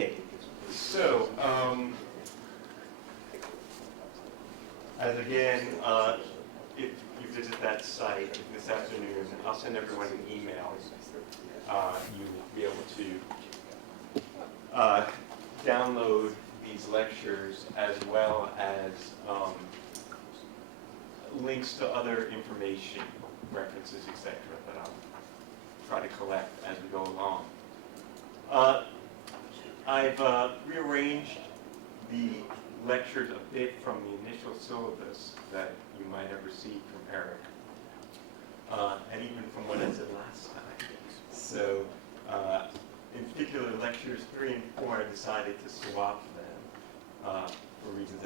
Okay, so as again, if you visit that site this afternoon, I'll send everyone an email. You'll be able to download these lectures as well as links to other information, references, etc. that I'll try to collect as we go along. I've rearranged the lectures a bit from the initial syllabus that you might have received from Eric, and even from what I said last time. So, in particular, lectures 3 and 4, I decided to swap them for reasons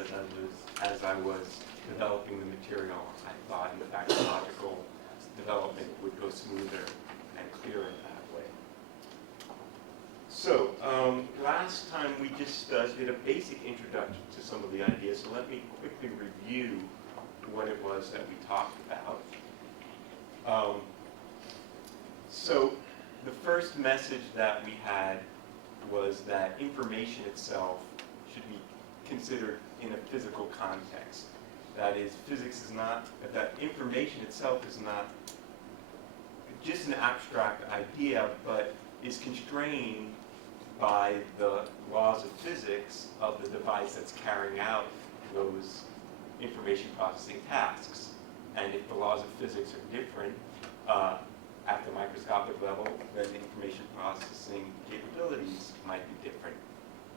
as I was developing the material. I thought, in fact, logical development would go smoother and clearer that way. So, last time we just did a basic introduction to some of the ideas, so let me quickly review what it was that we talked about. So, the first message that we had was that information itself should be considered in a physical context. That is, that information itself is not just an abstract idea, but is constrained by the laws of physics of the device that's carrying out those information processing tasks. And if the laws of physics are different at the microscopic level, then the information processing capabilities might be different.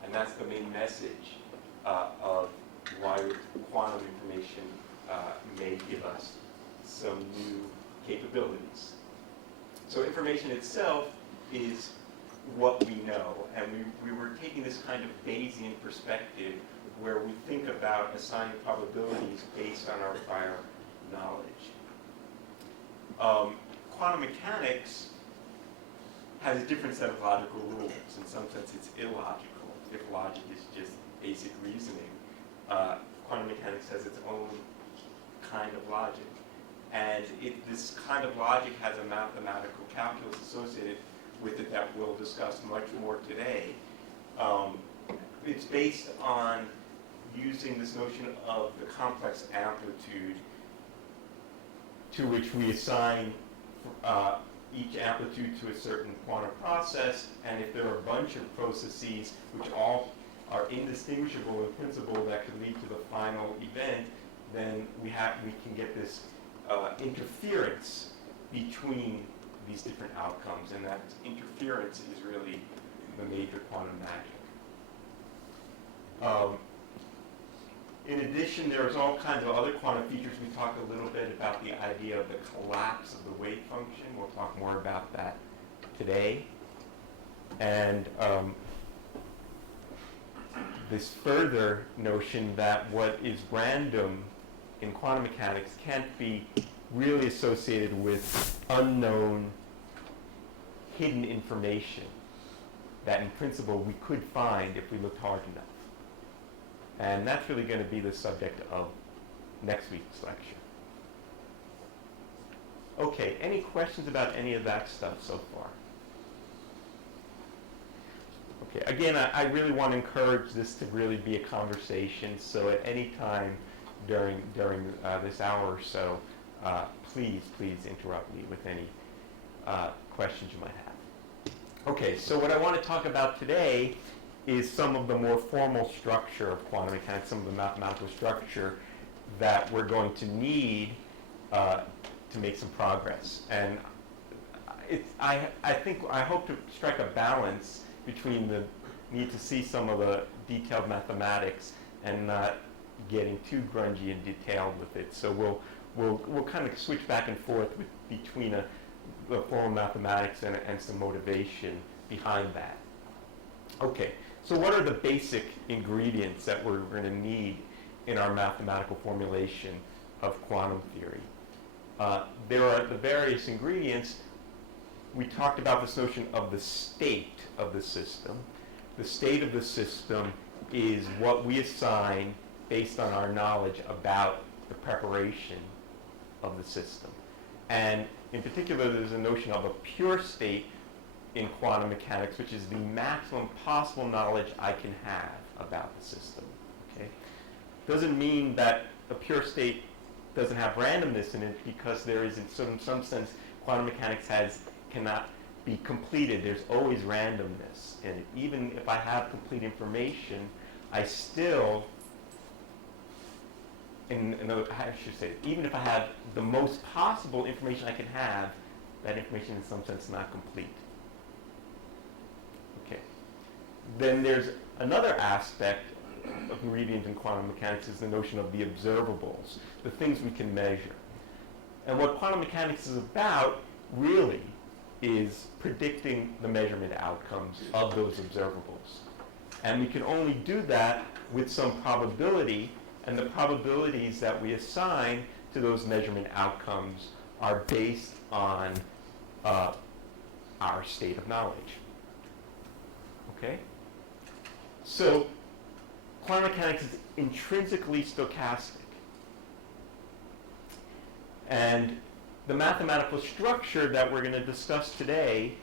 And that's the main message of why quantum information may give us some new capabilities. So information itself is what we know, and we were taking this kind of Bayesian perspective where we think about assigning probabilities based on our prior knowledge. Quantum mechanics has a different set of logical rules. In some sense, it's illogical if logic is just basic reasoning. Quantum mechanics has its own kind of logic. And this kind of logic has a mathematical calculus associated with it that we'll discuss much more today. It's based on using this notion of the complex amplitude to which we assign each amplitude to a certain quantum process, and if there are a bunch of processes which all are indistinguishable in principle that could lead to the final event, then we can get this interference between these different outcomes, and that interference is really the major quantum magic. In addition, there's all kinds of other quantum features. We talked a little bit about the idea of the collapse of the wave function. We'll talk more about that today. And this further notion that what is random in quantum mechanics can't be really associated with unknown, hidden information that in principle we could find if we looked hard enough. And that's really going to be the subject of next week's lecture. Okay, any questions about any of that stuff so far? Okay, again, I really want to encourage this to really be a conversation, so at any time during this hour or so, please interrupt me with any questions you might have. Okay, so what I want to talk about today is some of the more formal structure of quantum mechanics, some of the mathematical structure that we're going to need to make some progress. And I hope to strike a balance between the need to see some of the detailed mathematics and not getting too grungy and detailed with it. So we'll kind of switch back and forth between the formal mathematics and some motivation behind that. Okay, so what are the basic ingredients that we're going to need in our mathematical formulation of quantum theory? There are the various ingredients. We talked about this notion of the state of the system. The state of the system is what we assign based on our knowledge about the preparation of the system. And in particular, there's a notion of a pure state in quantum mechanics, which is the maximum possible knowledge I can have about the system. Okay? Doesn't mean that a pure state doesn't have randomness in it, because there is, in some sense, quantum mechanics cannot be completed. There's always randomness in it. Even if I have complete information, I still, I should say, even if I have the most possible information I can have, that information in some sense is not complete. Okay. Then there's another aspect of ingredient in quantum mechanics, is the notion of the observables, the things we can measure. And what quantum mechanics is about, really, is predicting the measurement outcomes of those observables. And we can only do that with some probability, and the probabilities that we assign to those measurement outcomes are based on our state of knowledge. Okay? So, quantum mechanics is intrinsically stochastic. And the mathematical structure that we're going to discuss today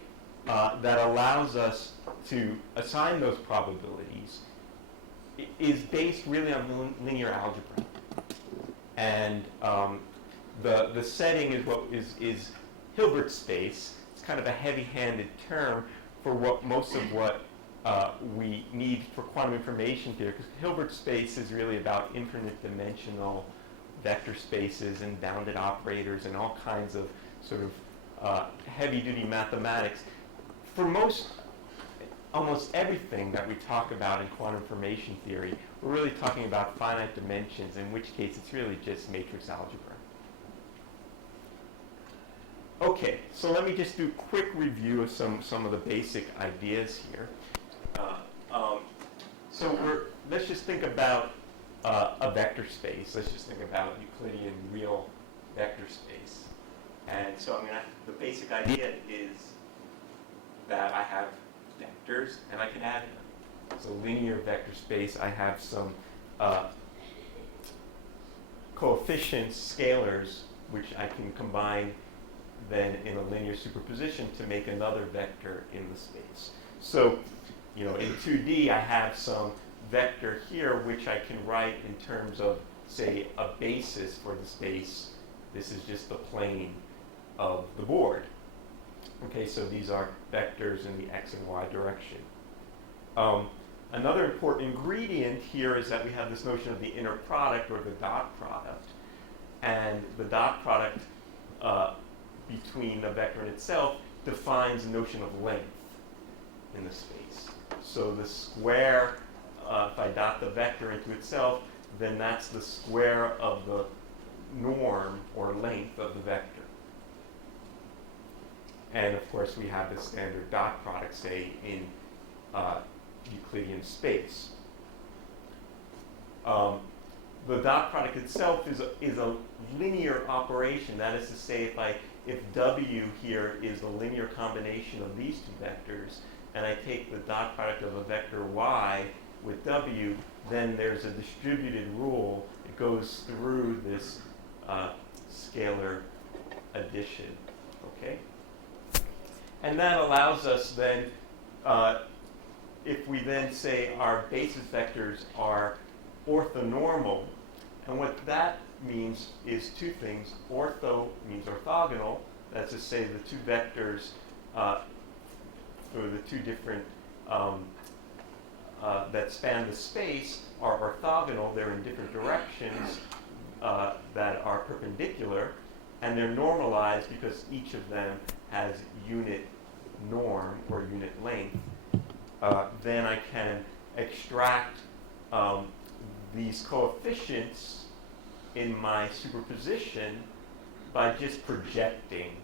that allows us to assign those probabilities is based really on linear algebra. And the setting is Hilbert space. It's kind of a heavy-handed term for most of what we need for quantum information theory, because Hilbert space is really about infinite dimensional vector spaces and bounded operators and all kinds of sort of heavy-duty mathematics. For almost everything that we talk about in quantum information theory, we're really talking about finite dimensions, in which case it's really just matrix algebra. Okay, so let me just do a quick review of some of the basic ideas here. Let's just think about a vector space. Let's just think about Euclidean real vector space. And so the basic idea is that I have vectors and I can add them. So linear vector space, I have some coefficients, scalars, which I can combine then in a linear superposition to make another vector in the space. So, in 2D, I have some vector here, which I can write in terms of, say, a basis for the space. This is just the plane of the board. Okay, so these are vectors in the x and y direction. Another important ingredient here is that we have this notion of the inner product, or the dot product. And the dot product between a vector and itself defines the notion of length in the space. So the square, if I dot the vector into itself, then that's the square of the norm or length of the vector. And of course we have the standard dot product, say, in Euclidean space. The dot product itself is a linear operation. That is to say, if W here is the linear combination of these two vectors, and I take the dot product of a vector y with W, then there's a distributed rule. It goes through this scalar addition, okay? And that allows us then, if we then say our basis vectors are orthonormal, and what that means is two things. Ortho means orthogonal. That's to say the two vectors for the two different that span the space are orthogonal. They're in different directions that are perpendicular, and they're normalized because each of them has unit norm or unit length. Then I can extract these coefficients in my superposition by just projecting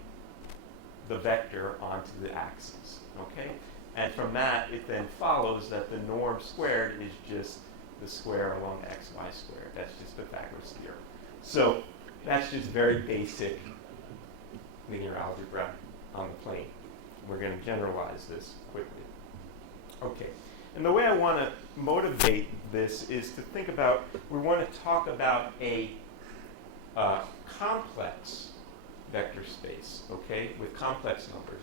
the vector onto the axis, okay? And from that, it then follows that the norm squared is just the square along xy squared. That's just Pythagoras' theorem. So that's just very basic linear algebra on the plane. We're going to generalize this quickly. Okay. And the way I want to motivate this is to think about, we want to talk about a complex vector space, okay, with complex numbers.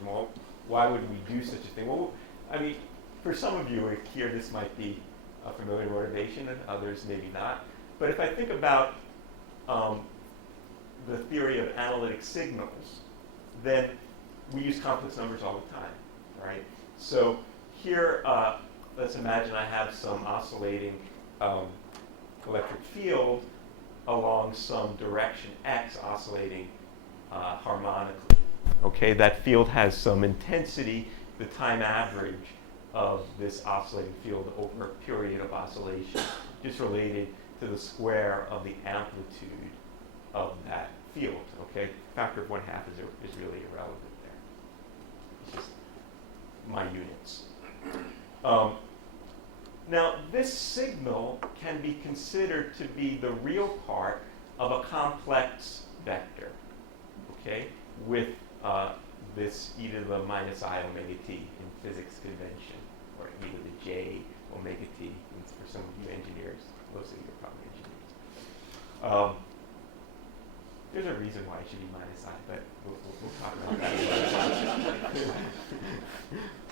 why would we do such a thing? Well, I mean, for some of you here, this might be a familiar motivation, and others maybe not. But if I think about the theory of analytic signals, then we use complex numbers all the time, right? So here, let's imagine I have some oscillating electric field along some direction x oscillating harmonically. Okay, that field has some intensity, the time average of this oscillating field over a period of oscillation, just related to the square of the amplitude of that field. Okay, factor of 1/2 is really irrelevant there. It's just my units. Now, this signal can be considered to be the real part of a complex vector, okay, with this e to the minus I omega t in physics convention, or e to the j omega t. And for some of you engineers, most of you are probably engineers. There's a reason why it should be minus I, but we'll talk about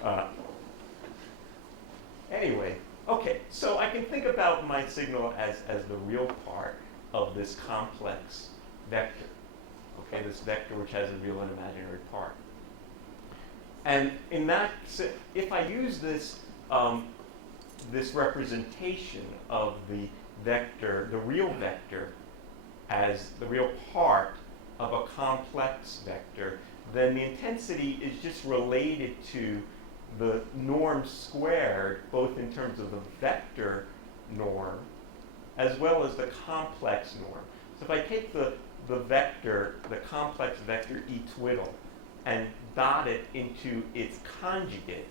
that. Anyway, okay, so I can think about my signal as the real part of this complex vector. Okay, this vector which has a real and imaginary part. And in that, if I use this this representation of the vector, the real vector, as the real part of a complex vector, then the intensity is just related to the norm squared, both in terms of the vector norm as well as the complex norm. So if I take the vector, the complex vector e twiddle, and dot it into its conjugate,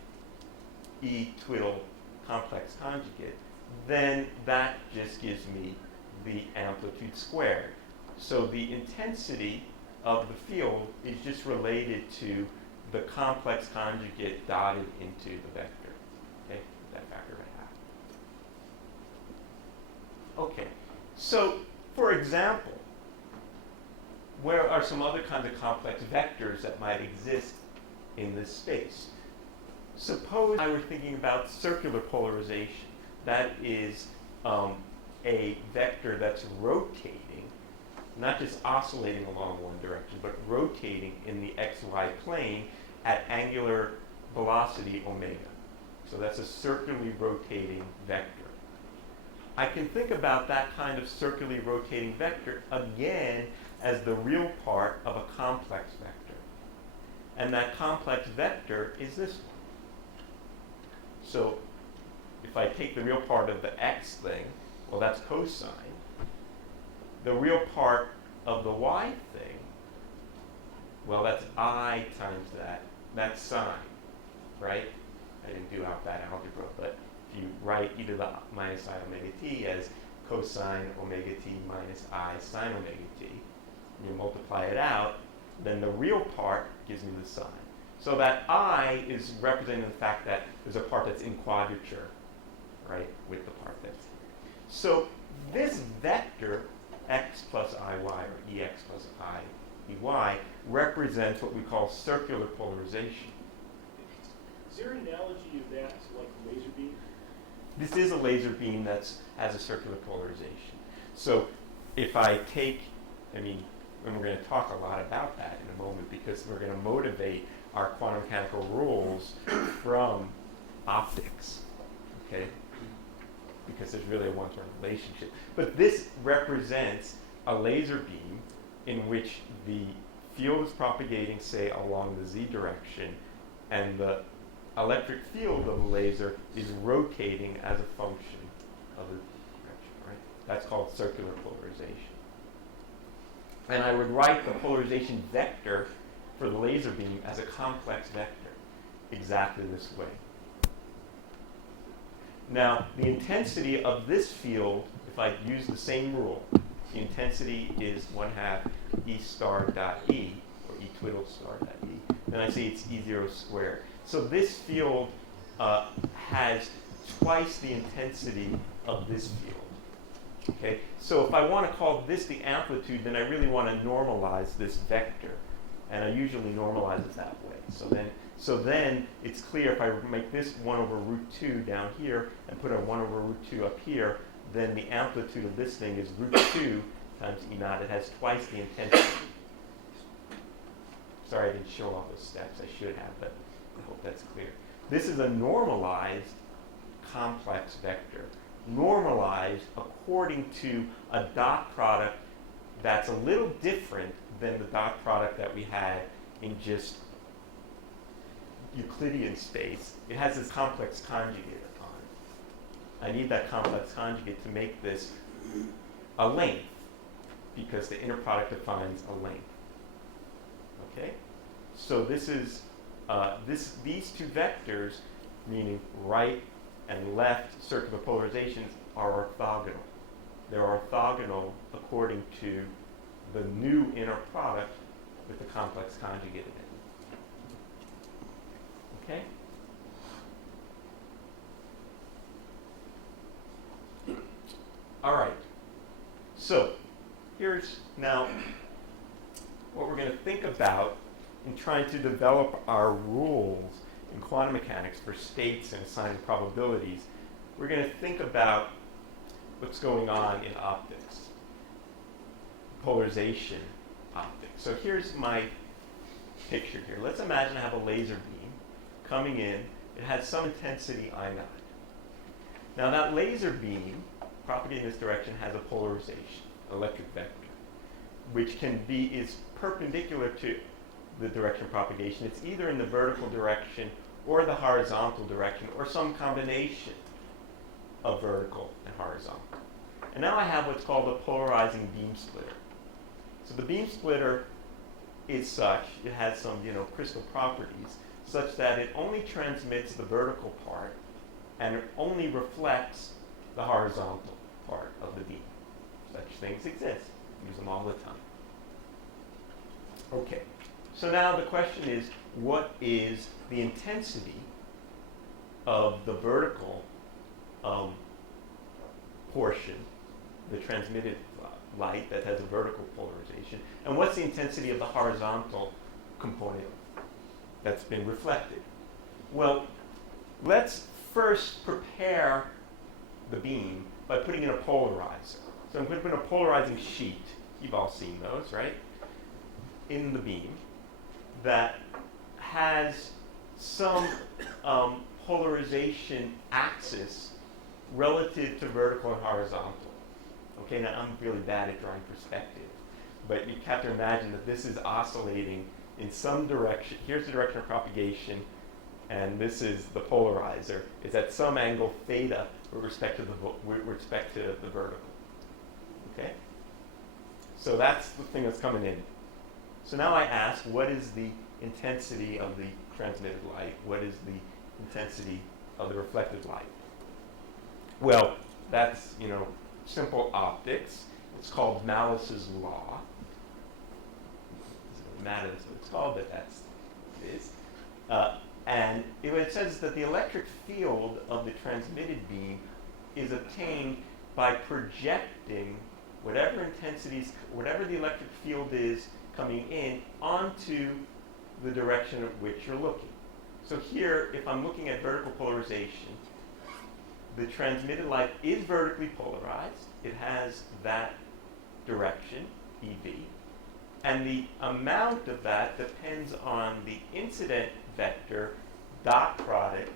e twiddle complex conjugate, then that just gives me the amplitude squared. So the intensity of the field is just related to the complex conjugate dotted into the vector. Okay, that factor of 1/2. Okay, so for example, where are some other kinds of complex vectors that might exist in this space? Suppose I were thinking about circular polarization. That is a vector that's rotating, not just oscillating along one direction, but rotating in the xy plane at angular velocity omega. So that's a circularly rotating vector. I can think about that kind of circularly rotating vector again as the real part of a complex vector. And that complex vector is this one. So if I take the real part of the x thing, well, that's cosine. The real part of the y thing, well, that's I times that. That's sine, right? I didn't do out that algebra, but if you write e to the minus I omega t as cosine omega t minus I sine omega t, and you multiply it out, then the real part gives me the sine. So that I is representing the fact that there's a part that's in quadrature, right, with the part that's here. So this vector, x plus iy, or ex plus I ey, represents what we call circular polarization. Is there an analogy of that to like a laser beam? This is a laser beam that has a circular polarization. So if I take, and we're going to talk a lot about that in a moment, because we're going to motivate our quantum mechanical rules from optics, okay? Because there's really a one-to-one relationship. But this represents a laser beam in which the field is propagating, say, along the z direction, and the electric field of the laser is rotating as a function of the direction, right? That's called circular polarization. And I would write the polarization vector for the laser beam as a complex vector, exactly this way. Now, the intensity of this field, if I use the same rule, the intensity is 1/2 E star dot E, or E twiddle star dot E, then I say it's E0 squared. So this field has twice the intensity of this field. Okay? So if I want to call this the amplitude, then I really want to normalize this vector. And I usually normalize it that way. So then So then it's clear if I make this 1 over root 2 down here and put a 1 over root 2 up here, then the amplitude of this thing is root 2 times E naught. It has twice the intensity. Sorry I didn't show all those steps. I should have, but I hope that's clear. This is a normalized complex vector. Normalized according to a dot product that's a little different than the dot product that we had in just Euclidean space. It has this complex conjugate on it. I need that complex conjugate to make this a length, because the inner product defines a length. Okay? So this is, these two vectors, meaning right and left circular polarizations, are orthogonal. They're orthogonal according to the new inner product with the complex conjugate in it. Okay? All right. So here's now what we're going to think about in trying to develop our rules in quantum mechanics for states and assigning probabilities. We're going to think about what's going on in optics, polarization optics. So here's my picture here. Let's imagine I have a laser beam coming in. It has some intensity I naught. Now that laser beam, propagating in this direction, has a polarization, electric vector, which is perpendicular to the direction of propagation. It's either in the vertical direction or the horizontal direction, or some combination of vertical and horizontal. And now I have what's called a polarizing beam splitter. So the beam splitter is such, it has some crystal properties, such that it only transmits the vertical part and it only reflects the horizontal part of the beam. Such things exist. Use them all the time. Okay, so now the question is, what is the intensity of the vertical portion, the transmitted light that has a vertical polarization, and what's the intensity of the horizontal component that's been reflected? Well, let's first prepare the beam by putting in a polarizer. So I'm going to put in a polarizing sheet. You've all seen those, right? In the beam that has some polarization axis relative to vertical and horizontal. Okay, now I'm really bad at drawing perspective, but you have to imagine that this is oscillating in some direction. Here's the direction of propagation, and this is the polarizer. It's at some angle theta with respect to the vertical. Okay? So that's the thing that's coming in. So now I ask, what is the intensity of the transmitted light? What is the intensity of the reflected light? Well, that's, simple optics. It's called Malice's law. It doesn't matter that's what it's called, but that's what it is. And what it says is that the electric field of the transmitted beam is obtained by projecting whatever the electric field is coming in onto the direction of which you're looking. So here, if I'm looking at vertical polarization, the transmitted light is vertically polarized. It has that direction, EV. And the amount of that depends on the incident vector dot product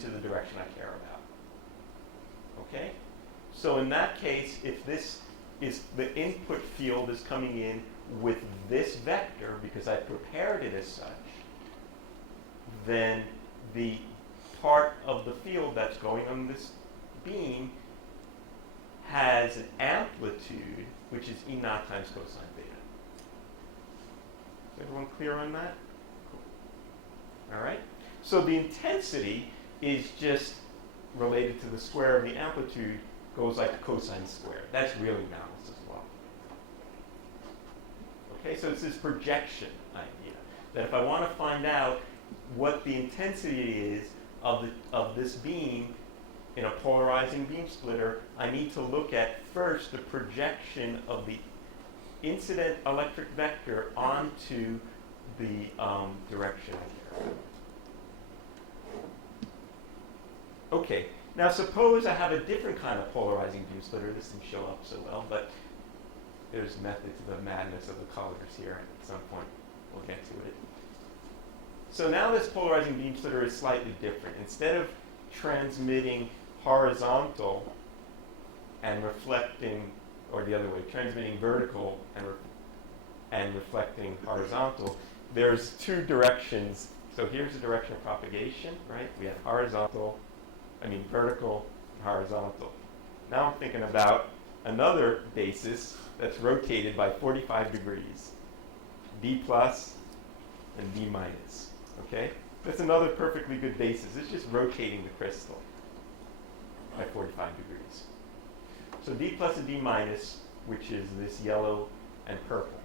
to the direction I care about. Okay? So in that case, if the input field is coming in with this vector, because I prepared it as such, then the part of the field that's going on this beam has an amplitude, which is E naught times cosine theta. Is everyone clear on that? Cool. All right? So the intensity is just related to the square of the amplitude, goes like the cosine squared. That's really Malice's law. Okay, so it's this projection idea, that if I want to find out what the intensity is of this beam in a polarizing beam splitter, I need to look at first the projection of the incident electric vector onto the direction here. Okay, now suppose I have a different kind of polarizing beam splitter. This didn't show up so well, but there's method to the madness of the colors here. At some point, we'll get to it. So now this polarizing beam splitter is slightly different. Instead of transmitting horizontal and reflecting, or the other way, transmitting vertical and reflecting horizontal, there's two directions. So here's the direction of propagation, right? We have vertical and horizontal. Now I'm thinking about another basis that's rotated by 45 degrees, B plus and B minus, okay? That's another perfectly good basis. It's just rotating the crystal by 45 degrees. So B plus and B minus, which is this yellow and purple,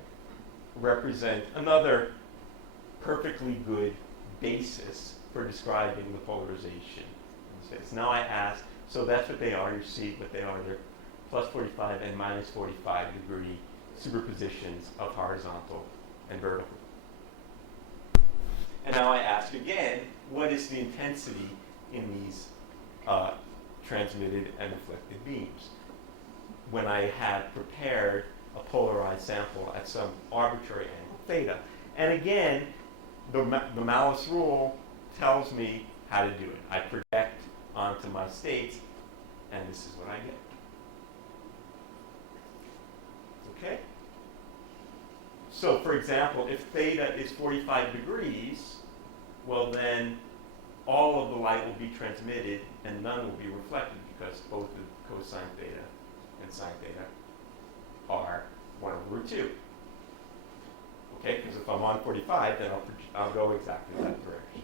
represent another perfectly good basis for describing the polarization in space. Now I ask, so that's what they are. You see what they are. They're plus 45 and minus 45 degree superpositions of horizontal and vertical. And now I ask again, what is the intensity in these transmitted and reflected beams? When I had prepared a polarized sample at some arbitrary angle theta. And again, the Malus rule tells me how to do it. I project onto my states, and this is what I get. Okay? So, for example, if theta is 45 degrees, well then all of the light will be transmitted and none will be reflected because both the cosine theta and sine theta are 1 over root 2. Okay, because if I'm on 45, then I'll go exactly that direction.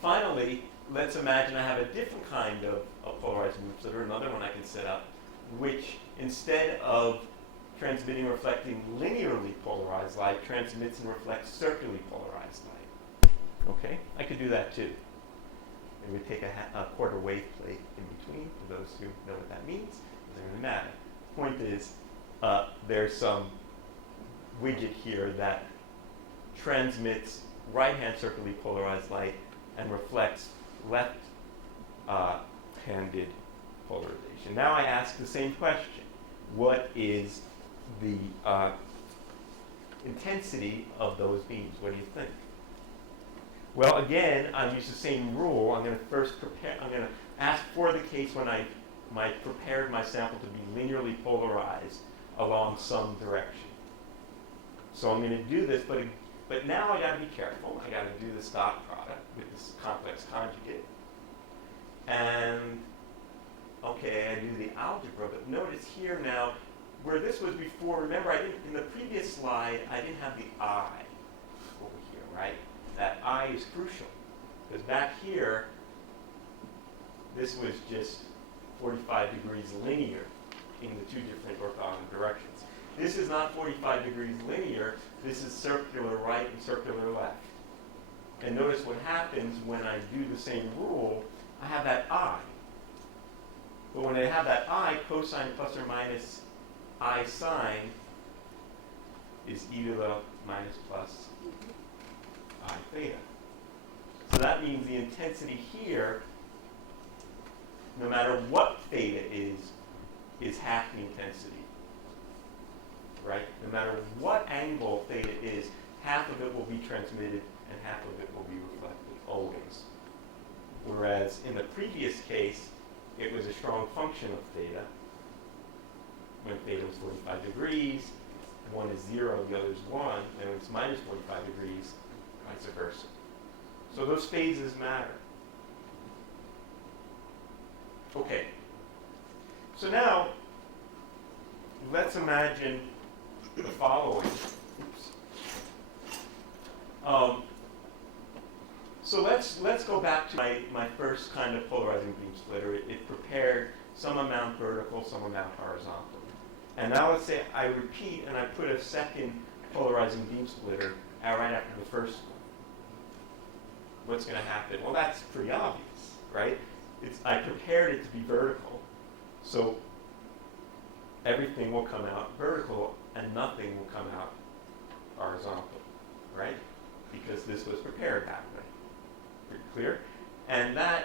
Finally, let's imagine I have a different kind of polarized beam splitter, another one I can set up, which instead of transmitting and reflecting linearly polarized light, transmits and reflects circularly polarized light. Okay, I could do that too. And we take a quarter wave plate in between, for those who know what that means. It doesn't really matter. Point is, there's some widget here that transmits right-hand circularly polarized light and reflects left-handed polarization. Now I ask the same question. What is the intensity of those beams? What do you think? Well, again, I'll use the same rule. I'm going to first prepare, I'm going to ask for the case when I prepared my sample to be linearly polarized along some direction. So I'm going to do this, but now I got to be careful. I got to do the dot product with this complex conjugate. And okay, I do the algebra, but notice here now, where this was before, remember in the previous slide, I didn't have the I over here, right? That I is crucial. Because back here, this was just 45 degrees linear in the two different orthogonal directions. This is not 45 degrees linear, this is circular right and circular left. And notice what happens when I do the same rule, I have that I. But when I have that I, cosine plus or minus I sine is e to the minus plus I theta. So that means the intensity here, no matter what theta is half the intensity. Right? No matter what angle theta is, half of it will be transmitted and half of it will be reflected, always. Whereas in the previous case, it was a strong function of theta. When theta was 45 degrees, one is 0, the other is 1, and when it's minus 45 degrees, vice versa. So those phases matter. Okay. So now, let's imagine the following. So let's go back to my first kind of polarizing beam splitter. It prepared some amount vertical, some amount horizontal. And now let's say I repeat and I put a second polarizing beam splitter right after the first one. What's going to happen? Well, that's pretty obvious, right? I prepared it to be vertical, so everything will come out vertical and nothing will come out horizontal, right? Because this was prepared that way. Pretty clear? And that,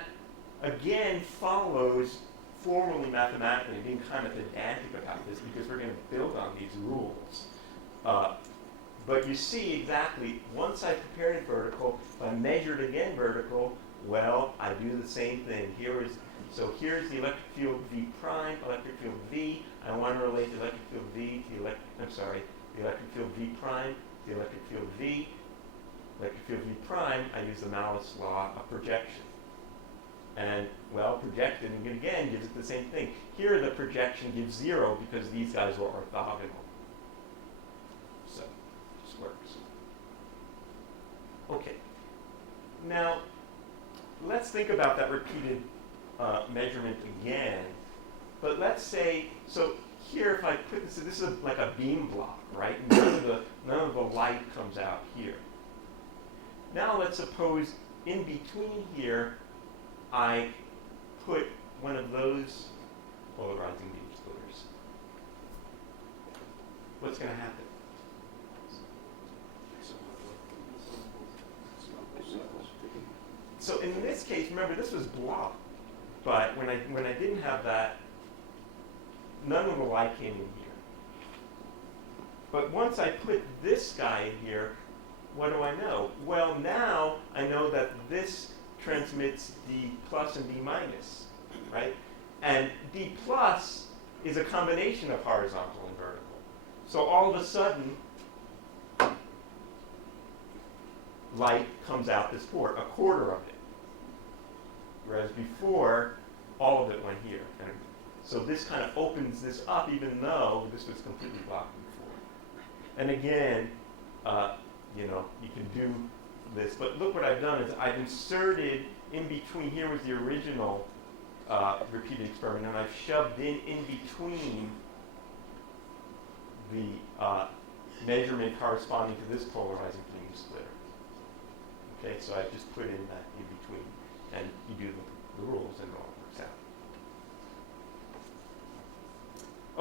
again, follows formally mathematically, being kind of pedantic about this because we're going to build on these rules. But you see exactly, once I prepared it vertical, if I measured again vertical, well, I do the same thing. So here's the electric field V prime, electric field V. I want to relate the electric field V to the electric field V prime, the electric field V. Electric field V prime, I use the Malus law of projection. And, well, projected, again, gives it the same thing. Here, the projection gives 0 because these guys are orthogonal. So, this works. Okay. Now, let's think about that repeated measurement again. But let's say, so here, if I put this is like a beam block, right? None of the light comes out here. Now, let's suppose in between here, I put one of those polarizing beam splitters. What's going to happen? So in this case, remember this was blocked, but when I didn't have that, none of the light came in here. But once I put this guy in here, what do I know? Well, now I know that this transmits D plus and D minus, right? And D plus is a combination of horizontal and vertical. So all of a sudden, light comes out this port, a quarter of it. Whereas before, all of it went here. And so this kind of opens this up, even though this was completely blocked before. And again, you can do this. But look what I've done is I've inserted in between, here was the original repeated experiment, and I've shoved in between the measurement corresponding to this polarizing beam splitter. Okay, so I've just put in that in between, and you do the rules and it all works out.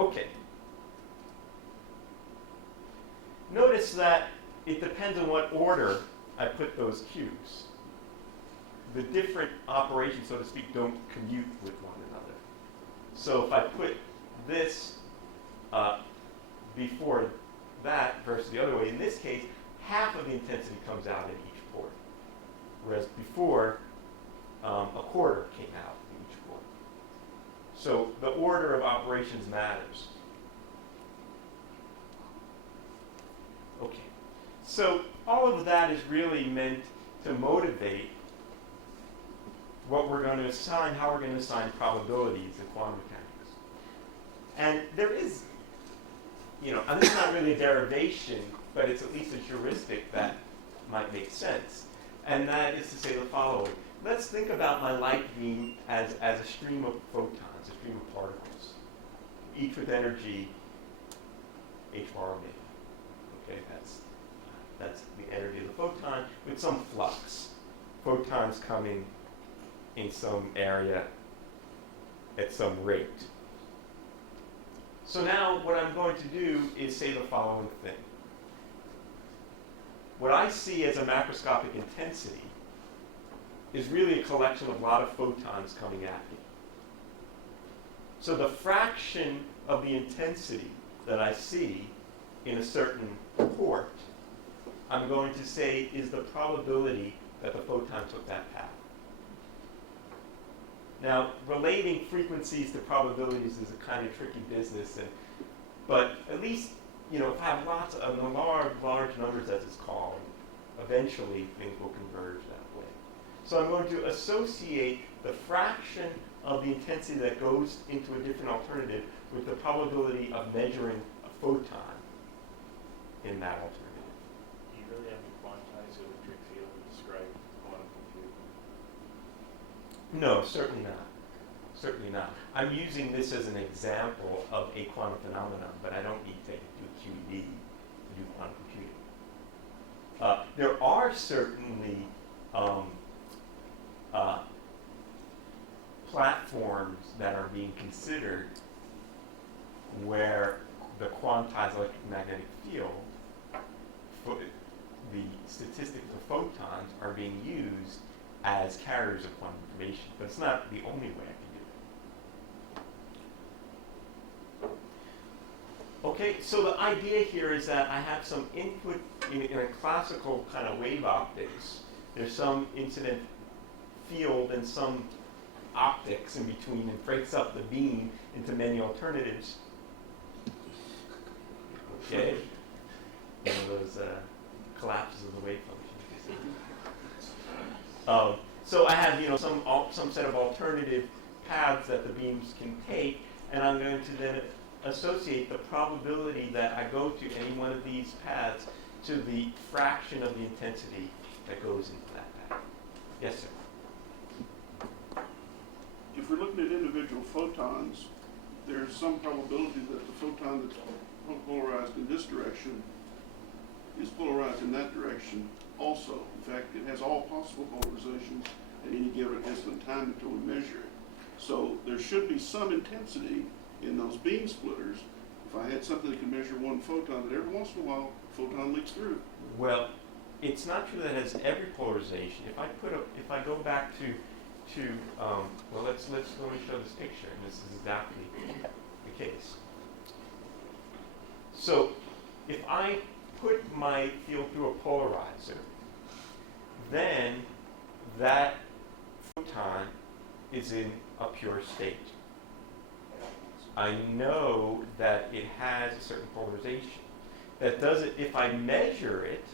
Okay. Notice that it depends on what order I put those cubes. The different operations, so to speak, don't commute with one another. So if I put this before that versus the other way, in this case, half of the intensity comes out in each port, whereas before, a quarter came out in each port. So the order of operations matters. Okay. So all of that is really meant to motivate what we're going to assign, how we're going to assign probabilities in quantum mechanics. And there is, and this is not really a derivation, but it's at least a heuristic that might make sense. And that is to say the following. Let's think about my light beam as a stream of photons, a stream of particles, each with energy h bar omega. Okay, that's the energy of the photon with some flux. Photons coming in some area at some rate. So now what I'm going to do is say the following thing. What I see as a macroscopic intensity is really a collection of a lot of photons coming at me. So the fraction of the intensity that I see in a certain port, I'm going to say is the probability that the photon took that path. Now, relating frequencies to probabilities is a kind of tricky business, but at least, if I have lots of large numbers, as it's called, eventually things will converge that way. So I'm going to associate the fraction of the intensity that goes into a different alternative with the probability of measuring a photon in that alternative. Do you really have to quantize the electric field to describe quantum computing? No, certainly not. Certainly not. I'm using this as an example of a quantum phenomenon, but I don't need to do QED to do quantum computing. There are certainly platforms that are being considered where the quantized electromagnetic field, the statistics of photons, are being used as carriers of quantum information, but it's not the only way I can do it. Okay, so the idea here is that I have some input in a classical kind of wave optics. There's some incident field and some optics in between and breaks up the beam into many alternatives. Okay, one of those collapses of the wave function. So I have some set of alternative paths that the beams can take, and I'm going to then associate the probability that I go to any one of these paths to the fraction of the intensity that goes into that path. Yes, sir. If we're looking at individual photons, there's some probability that the photon that's polarized in this direction is polarized in that direction also. In fact, it has all possible polarizations at any given instant time until we measure it. So there should be some intensity in those beam splitters. If I had something that can measure one photon, that every once in a while, photon leaks through. Well, it's not true that it has every polarization. If I go back to well, let's go and show this picture, and this is exactly the case. So, if I put my field through a polarizer, then that photon is in a pure state. I know that it has a certain polarization. That doesn't, if I measure it,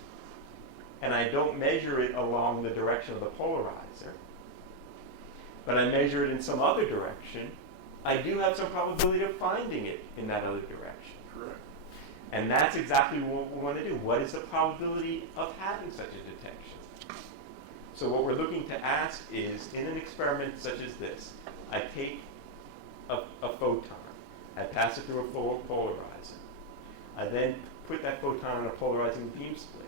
and I don't measure it along the direction of the polarizer, but I measure it in some other direction, I do have some probability of finding it in that other direction. Correct. And that's exactly what we want to do. What is the probability of having such a detection? So what we're looking to ask is, in an experiment such as this, I take a photon, I pass it through a polarizer, I then put that photon in a polarizing beam splitter,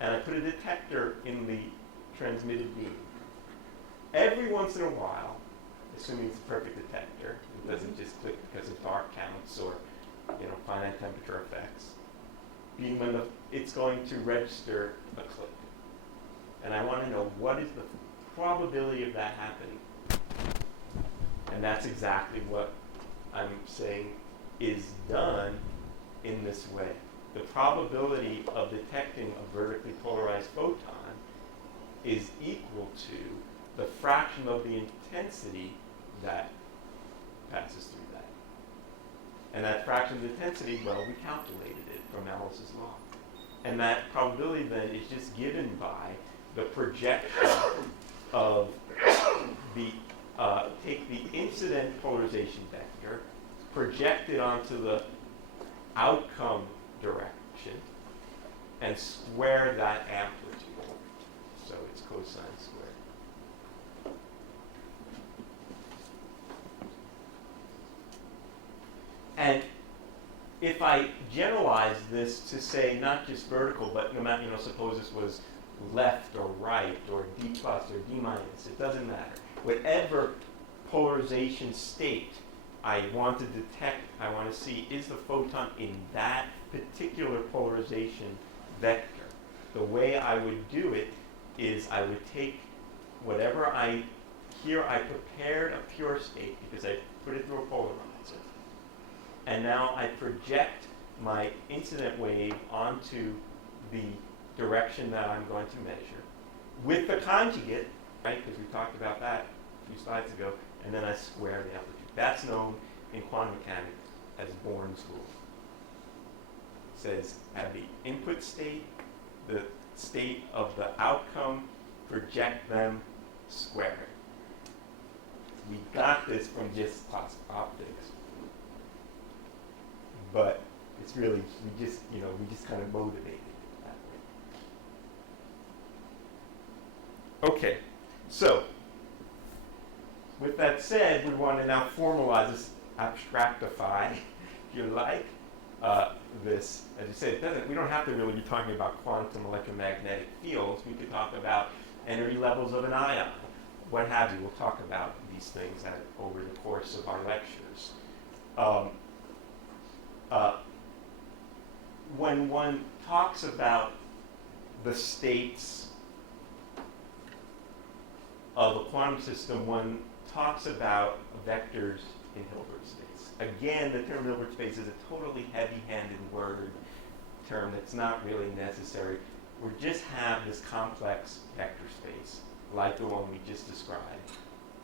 and I put a detector in the transmitted beam. Every once in a while, assuming it's a perfect detector, it doesn't just click because of dark counts or finite temperature effects, it's going to register a click. And I want to know what is the probability of that happening. And that's exactly what I'm saying is done in this way. The probability of detecting a vertically polarized photon is equal to the fraction of the intensity that passes through that. And that fraction of intensity, well, we calculated it from Alice's law. And that probability then is just given by the projection of take the incident polarization vector, project it onto the outcome direction, and square that amplitude. So it's cosine squared. And if I generalize this to say not just vertical, but no matter, suppose this was left or right or D plus or D minus, it doesn't matter. Whatever polarization state I want to detect, I want to see, is the photon in that particular polarization vector. The way I would do it is I would take whatever I prepared a pure state because I put it through a polarizer. And now I project my incident wave onto the direction that I'm going to measure with the conjugate, right? Because we talked about that a few slides ago, and then I square the amplitude. That's known in quantum mechanics as Born's rule. It says at the input state, the state of the outcome, project them, square it. We got this from just classical optics. But it's really, we just kind of motivated it that way. Okay, so with that said, we want to now formalize this, abstractify, if you like, this. As you said, we don't have to really be talking about quantum electromagnetic fields. We could talk about energy levels of an ion, what have you. We'll talk about these things over the course of our lectures. When one talks about the states of a quantum system, one talks about vectors in Hilbert space. Again, the term Hilbert space is a totally heavy-handed word term that's not really necessary. We just have this complex vector space, like the one we just described,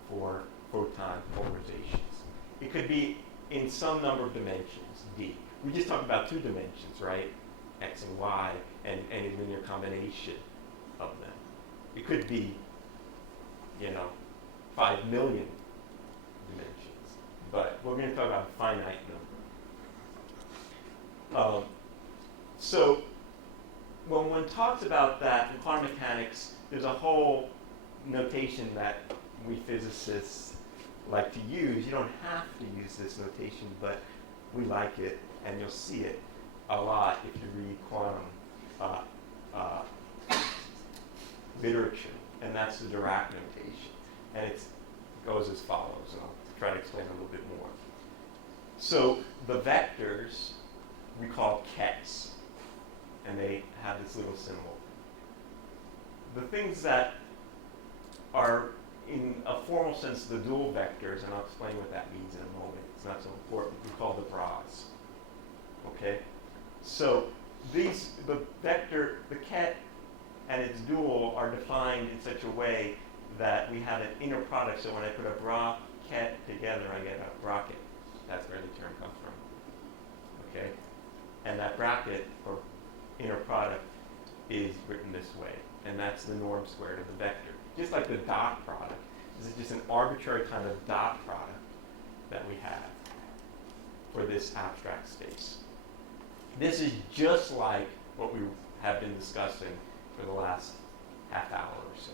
for photon polarizations. It could be in some number of dimensions, d. We just talked about 2 dimensions, right? X and y, and any linear combination of them. It could be, 5 million dimensions, but we're going to talk about a finite number. So when one talks about that in quantum mechanics, there's a whole notation that we physicists like to use. You don't have to use this notation, but we like it, and you'll see it a lot if you read quantum literature, and that's the Dirac notation. And it goes as follows, and I'll try to explain a little bit more. So the vectors we call kets, and they have this little symbol. The things that are, in a formal sense, the dual vectors, and I'll explain what that means in a moment. It's not so important. We call the bras. Okay? So the ket and its dual are defined in such a way that we have an inner product. So when I put a bra ket together, I get a bracket. That's where the term comes from. Okay? And that bracket, or inner product, is written this way. And that's the norm squared of the vector. Just like the dot product. This is just an arbitrary kind of dot product that we have for this abstract space. This is just like what we have been discussing for the last half hour or so.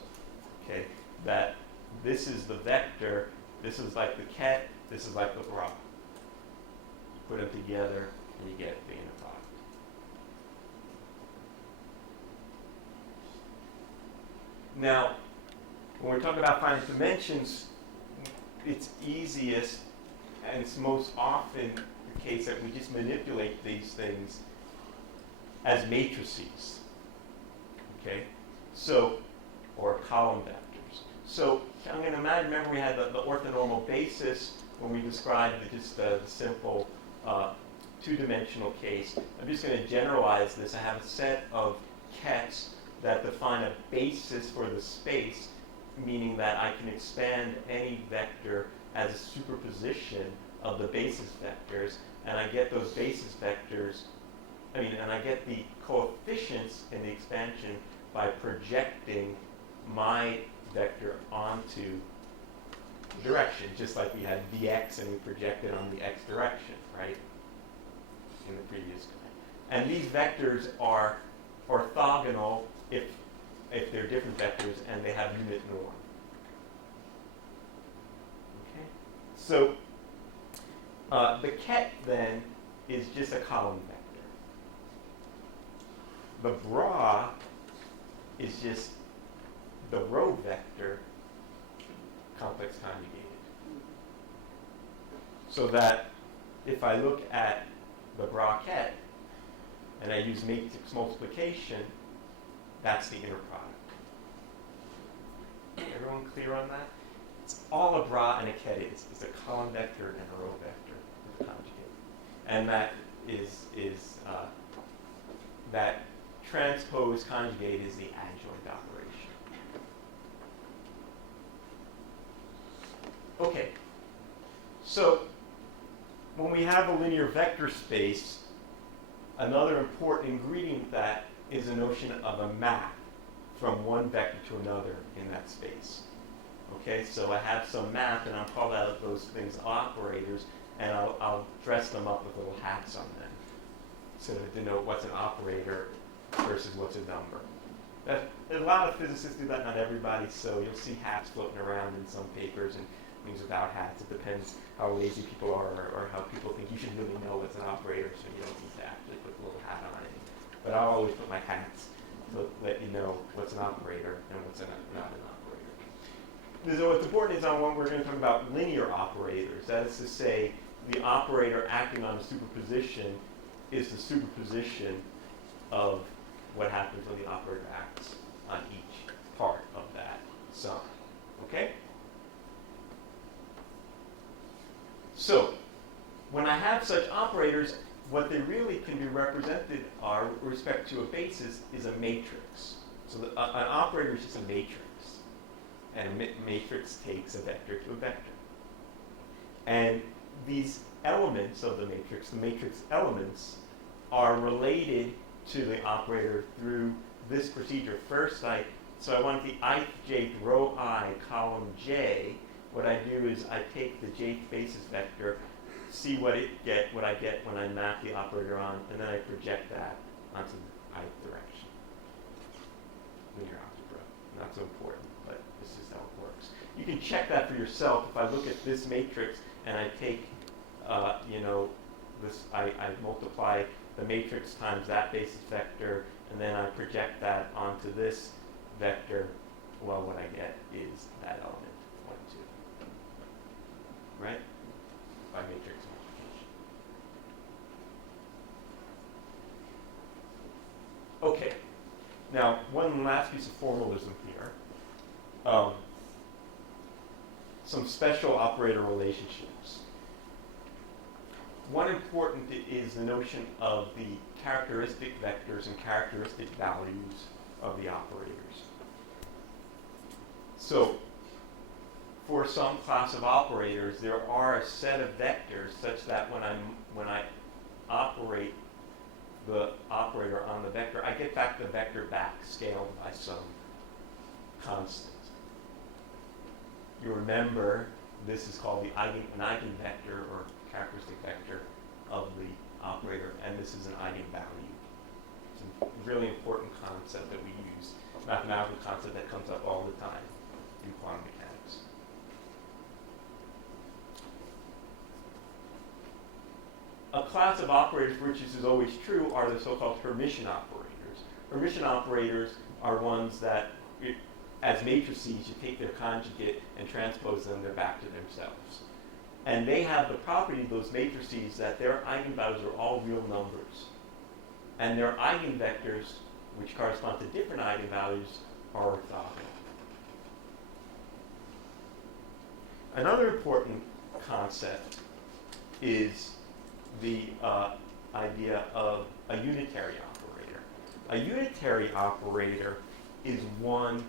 Okay? That this is the vector, this is like the ket, this is like the bra. You put them together and you get the inner product. Now, when we're talking about finite dimensions, it's easiest and it's most often the case that we just manipulate these things as matrices. Okay? So, or column vectors. So I'm going to imagine, remember we had the orthonormal basis when we described just the simple 2-dimensional case. I'm just going to generalize this. I have a set of kets that define a basis for the space, meaning that I can expand any vector as a superposition of the basis vectors, and I get those basis vectors, and I get the coefficients in the expansion by projecting my vector onto the direction, just like we had Vx and we projected on the x direction, right, in the previous guy. And these vectors are orthogonal if they're different vectors and they have unit norm. Okay? So the ket then is just a column vector. The bra is just the row vector complex conjugated. So that if I look at the bra ket and I use matrix multiplication, that's the inner product. Everyone clear on that? It's all a bra and a ket is. It's a column vector and a row vector with conjugate. And that is that transpose conjugate is the adjoint operation. Okay. So when we have a linear vector space, another important ingredient of that is the notion of a map from one vector to another in that space. Okay, so I have some map, and I'll call out those things operators, and I'll dress them up with little hats on them so to denote what's an operator versus what's a number. A lot of physicists do that, not everybody, so you'll see hats floating around in some papers and things about hats. It depends how lazy people are or how people think you should really know what's an operator, so you don't need to actually put a little hat on it. But I'll always put my hats to let you know what's an operator and what's not an operator. So what's important is on one we're going to talk about linear operators. That is to say, the operator acting on a superposition is the superposition of what happens when the operator acts on each part of that sum. Okay? So, when I have such operators, what they really can be represented are, with respect to a basis, is a matrix. So an operator is just a matrix. And a matrix takes a vector to a vector. And these elements of the matrix elements, are related to the operator through this procedure. First, so I want the ith jth row I, column j. What I do is I take the jth basis vector, see what I get when I map the operator on, and then I project that onto the ith direction. Linear algebra, not so important, but this is how it works. You can check that for yourself. If I look at this matrix and I take, I multiply the matrix times that basis vector, and then I project that onto this vector, well, what I get is that element, 1, 2. Right? By matrix multiplication. Okay. Now, one last piece of formalism here. Some special operator relationships. One important is the notion of the characteristic vectors and characteristic values of the operators. So, for some class of operators, there are a set of vectors such that when I operate the operator on the vector, I get back the vector back scaled by some constant. You remember this is called an eigenvector or characteristic vector of the operator, and this is an eigenvalue. It's a really important concept that we use, mathematical concept that comes up all the time in quantum mechanics. A class of operators for which this is always true are the so-called Hermitian operators. Hermitian operators are ones that, as matrices, you take their conjugate and transpose them back to themselves. And they have the property of those matrices that their eigenvalues are all real numbers. And their eigenvectors, which correspond to different eigenvalues, are orthogonal. Another important concept is the idea of a unitary operator. A unitary operator is one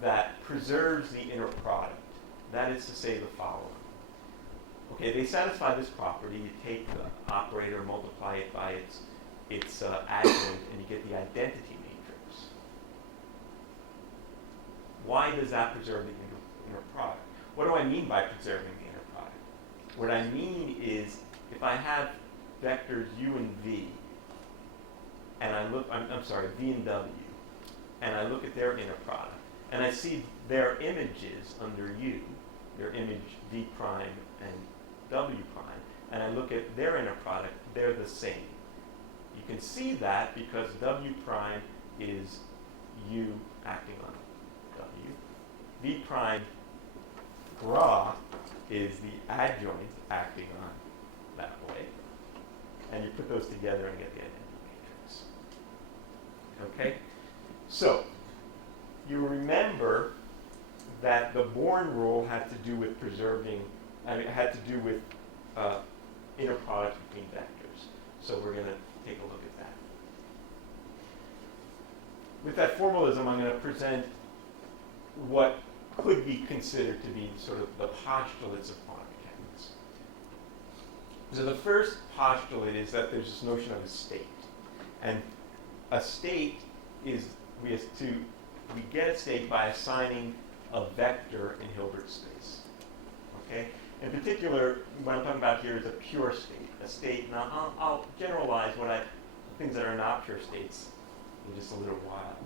that preserves the inner product. That is to say the following. Okay, they satisfy this property. You take the operator, multiply it by its adjoint, and you get the identity matrix. Why does that preserve the inner product? What do I mean by preserving the inner product? What I mean is, if I have vectors u and v, and I look, v and w, and I look at their inner product, and I see their images under u, their image v prime and w prime, and I look at their inner product, they're the same. You can see that because w prime is u acting on w. V prime gra is the adjoint acting on that way. And you put those together and get the identity matrix. Okay? So, you remember that the Born rule had to do with inner products between vectors. So we're going to take a look at that. With that formalism, I'm going to present what could be considered to be sort of the postulates of quantum mechanics. So the first postulate is that there's this notion of a state. And a state is, we get a state by assigning a vector in Hilbert space. Okay? In particular, what I'm talking about here is a pure state. A state, now I'll generalize things that are not pure states in just a little while.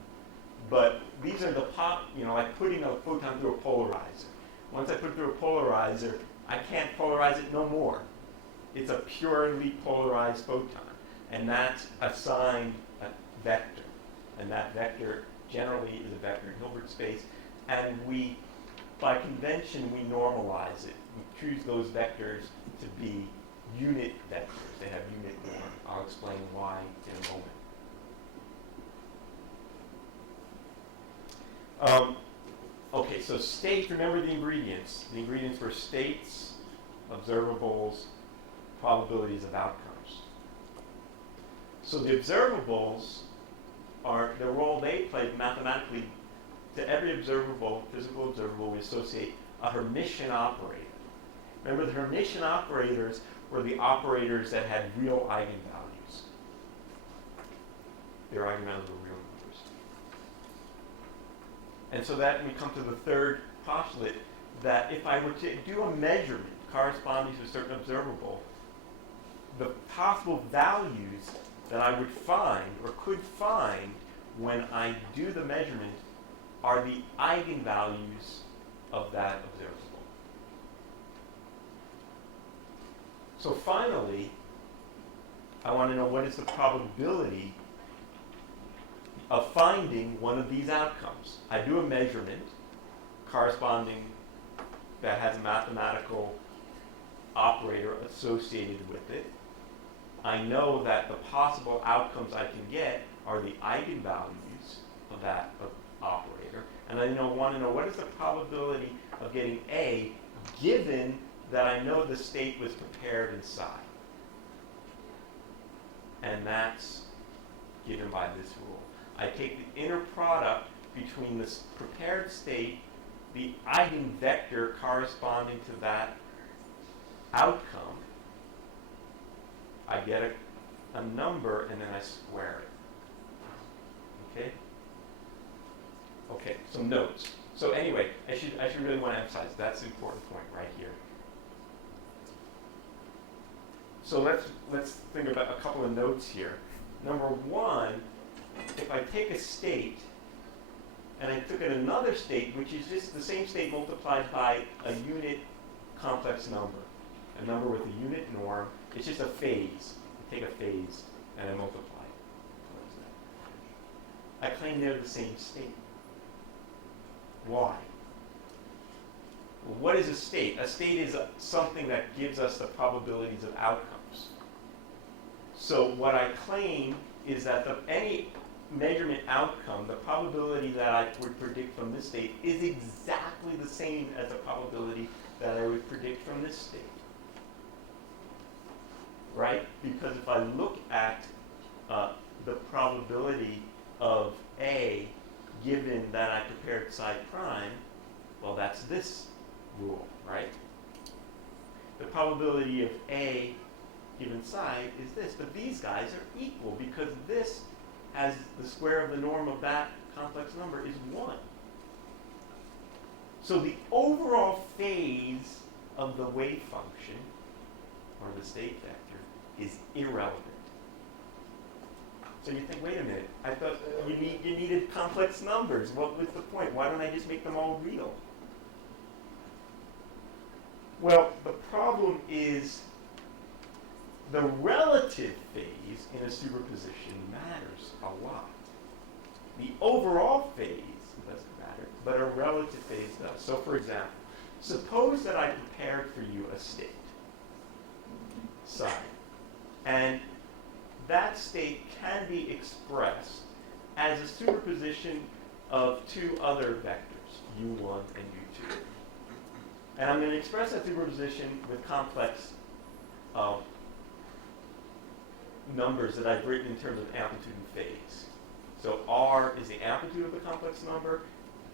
But these are like putting a photon through a polarizer. Once I put it through a polarizer, I can't polarize it no more. It's a purely polarized photon. And that's assigned a vector. And that vector generally is a vector in Hilbert space. And by convention, we normalize it. We choose those vectors to be unit vectors. They have unit norm. I'll explain why in a moment. Okay, so states, remember the ingredients. The ingredients were states, observables, probabilities of outcomes. So the observables are the role they play mathematically. To every observable, physical observable, we associate a Hermitian operator. Remember, the Hermitian operators were the operators that had real eigenvalues. Their eigenvalues were real numbers. And so that we come to the third postulate, that if I were to do a measurement corresponding to a certain observable, the possible values that I would find or could find when I do the measurement are the eigenvalues of that observable. So finally, I want to know what is the probability of finding one of these outcomes. I do a measurement corresponding that has a mathematical operator associated with it. I know that the possible outcomes I can get are the eigenvalues of that operator, and I want to know what is the probability of getting A given that I know the state was prepared inside. And that's given by this rule. I take the inner product between this prepared state, the eigenvector corresponding to that outcome. I get a number and then I square it. Okay? Okay, some notes. So anyway, I should really want to emphasize that's the important point right here. So let's think about a couple of notes here. Number one, if I take a state and I took another state, which is just the same state multiplied by a unit complex number, a number with a unit norm, it's just a phase. I take a phase and I multiply. I claim they're the same state. Why? Well, what is a state? A state is something that gives us the probabilities of outcomes. So what I claim is that any measurement outcome, the probability that I would predict from this state is exactly the same as the probability that I would predict from this state. Right? Because if I look at the probability of A given that I prepared psi prime, well, that's this rule, right? The probability of A given psi is this, but these guys are equal because this has the square of the norm of that complex number is 1. So the overall phase of the wave function, or the state vector, is irrelevant. So you think, wait a minute, I thought you needed complex numbers. What was the point? Why don't I just make them all real? Well, the problem is the relative phase in a superposition matters a lot. The overall phase doesn't matter, but a relative phase does. So for example, suppose that I prepared for you a state, psi, and that state can be expressed as a superposition of two other vectors, u1 and u2. And I'm going to express that superposition with complex numbers that I've written in terms of amplitude and phase. So r is the amplitude of the complex number,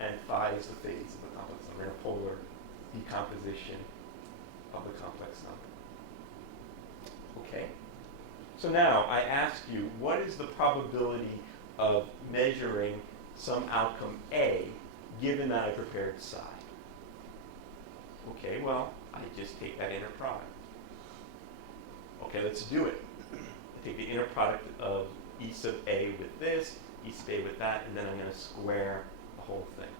and phi is the phase of the complex number, in a polar decomposition of the complex number. Okay? So now I ask you, what is the probability of measuring some outcome A given that I prepared psi? Okay, well, I just take that inner product. Okay, let's do it. I take the inner product of e sub A with this, e sub A with that, and then I'm going to square the whole thing.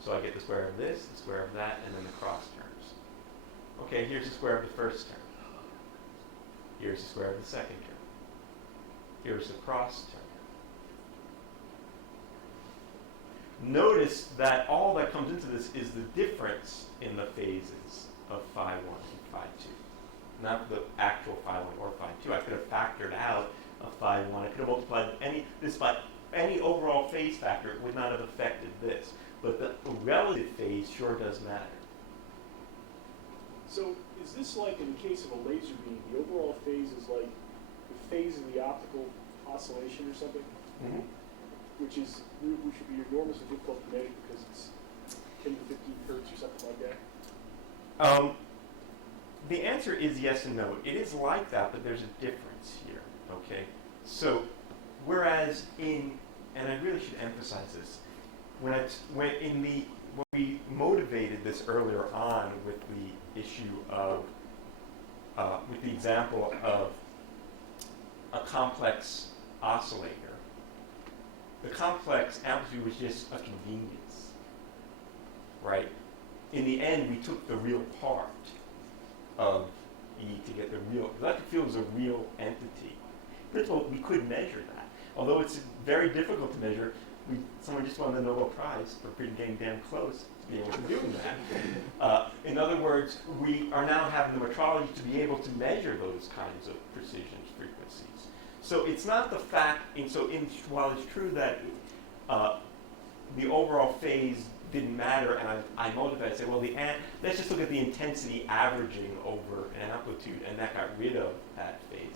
So I get the square of this, the square of that, and then the cross terms. Okay, here's the square of the first term. Here's the square of the second term. Here's the cross term. Notice that all that comes into this is the difference in the phases of phi 1 and phi 2. Not the actual phi 1 or phi 2. I could have factored out a phi 1. I could have multiplied this by any overall phase factor. It would not have affected this. but the relative phase sure does matter. So is this like in the case of a laser beam, the overall phase is like the phase of the optical oscillation or something, which should be enormously difficult to measure because it's 10 to 15 hertz or something like that? The answer is yes and no. It is like that, but there's a difference here, okay? So, whereas and I really should emphasize this, when we motivated this earlier on with the issue of, with the example of a complex oscillator, the complex amplitude was just a convenience, right? In the end, we took the real part of E to get the real. Electric field is a real entity. First of all, we could measure that. Although it's very difficult to measure, someone just won the Nobel Prize for getting damn close to being able to doing that. In other words, we are now having the metrology to be able to measure those kinds of precision frequencies. So it's not the fact, while it's true that the overall phase didn't matter, and I motivated, I say, well, let's just look at the intensity averaging over an amplitude, and that got rid of that phase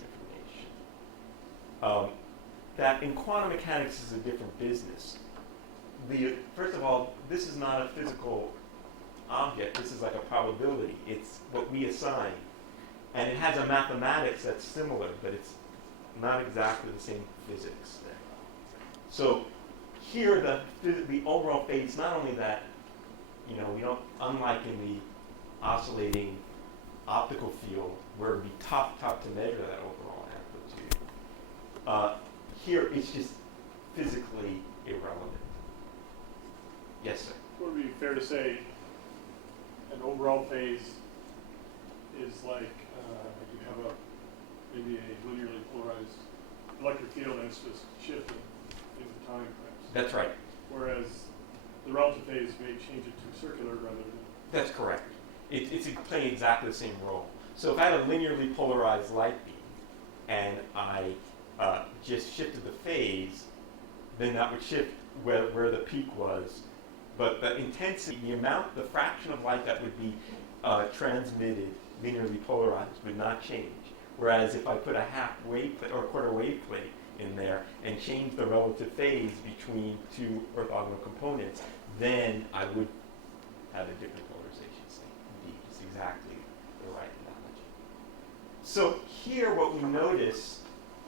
information. That in quantum mechanics is a different business. First of all, this is not a physical object. This is like a probability. It's what we assign, and it has a mathematics that's similar, but it's not exactly the same physics there. So here, the overall phase, not only that, we don't, unlike in the oscillating optical field, where it'd be tough to measure that overall amplitude. Here, it's just physically irrelevant. Yes, sir. Would it be fair to say an overall phase is like you have maybe a linearly polarized electric field and it's just shifting in time, perhaps? That's right. Whereas the relative phase may change it to circular rather than... That's correct. It's playing exactly the same role. So if I had a linearly polarized light beam and I just shifted the phase, then that would shift where the peak was. But the intensity, the fraction of light that would be transmitted linearly polarized would not change. Whereas if I put a half wave plate or a quarter wave plate in there and change the relative phase between two orthogonal components, then I would have a different polarization state. Indeed, it's exactly the right analogy. So here what we notice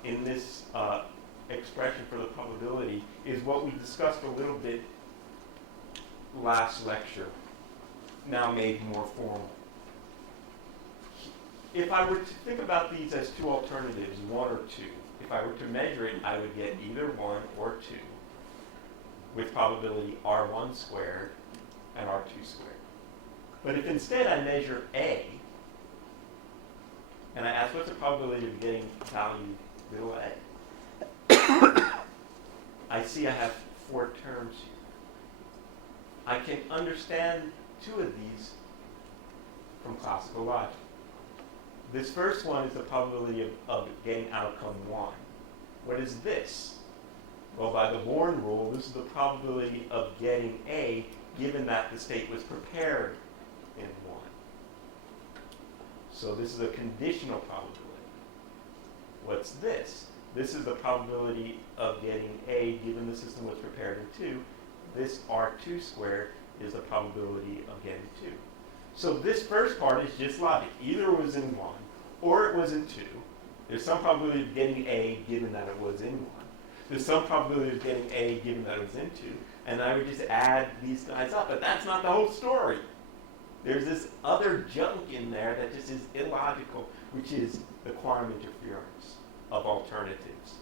in this expression for the probability is what we discussed a little bit last lecture, now made more formal. If I were to think about these as two alternatives, 1 or 2, if I were to measure it, I would get either 1 or 2 with probability R1 squared and R2 squared. But if instead I measure A, and I ask what's the probability of getting value little a, I see I have 4 terms here. I can understand 2 of these from classical logic. This first one is the probability of getting outcome 1. What is this? Well, by the Born rule, this is the probability of getting A given that the state was prepared in 1. So this is a conditional probability. What's this? This is the probability of getting A given the system was prepared in 2. This R2 squared is the probability of getting 2. So this first part is just logic. Either it was in 1 or it was in 2. There's some probability of getting A given that it was in 1. There's some probability of getting A given that it was in 2. And I would just add these guys up. But that's not the whole story. There's this other junk in there that just is illogical, which is the quantum interference of alternatives.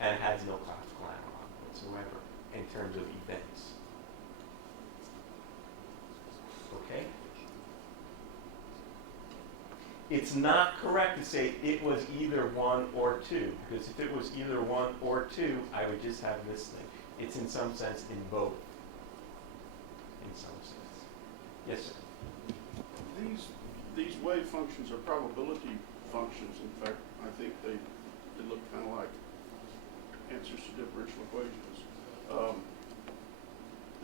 And it has no classical analog whatsoever in terms of events. Okay? It's not correct to say it was either 1 or 2, because if it was either 1 or 2, I would just have this thing. It's in some sense in both. In some sense. Yes, sir? These wave functions are probability functions. In fact, I think they look kind of like answers to differential equations.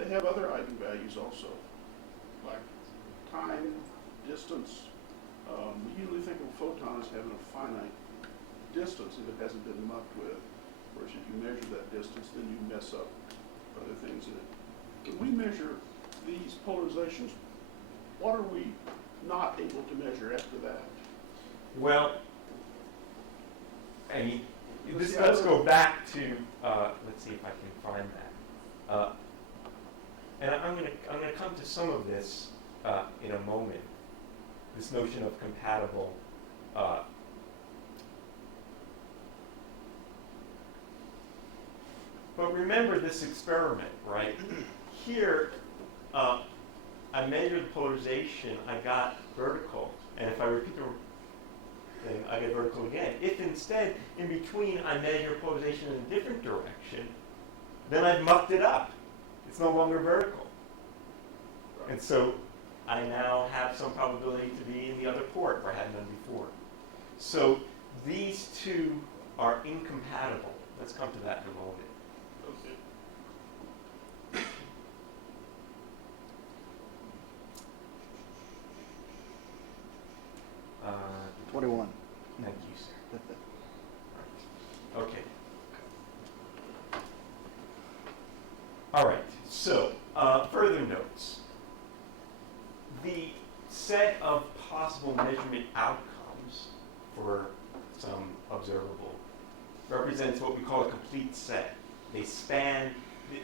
they have other eigenvalues also, like time, distance. We usually think of a photon as having a finite distance if it hasn't been mucked with. Whereas if you measure that distance, then you mess up other things in it. When we measure these polarizations, what are we not able to measure after that? Well, I mean, let's go back to, let's see if I can find that. And I'm gonna come to some of this in a moment. This notion of compatible. But remember this experiment, right? Here, I measured the polarization, I got vertical, and if I repeat the thing, I get vertical again. If instead, in between, I measure polarization in a different direction, then I've mucked it up. It's no longer vertical. And so I now have some probability to be in the other port where I hadn't done before. So these two are incompatible. Let's come to that in a moment. Okay. 21. Thank you, sir. Right. Okay. All right. So further notes. The set of possible measurement outcomes for some observable represents what we call a complete set. They span,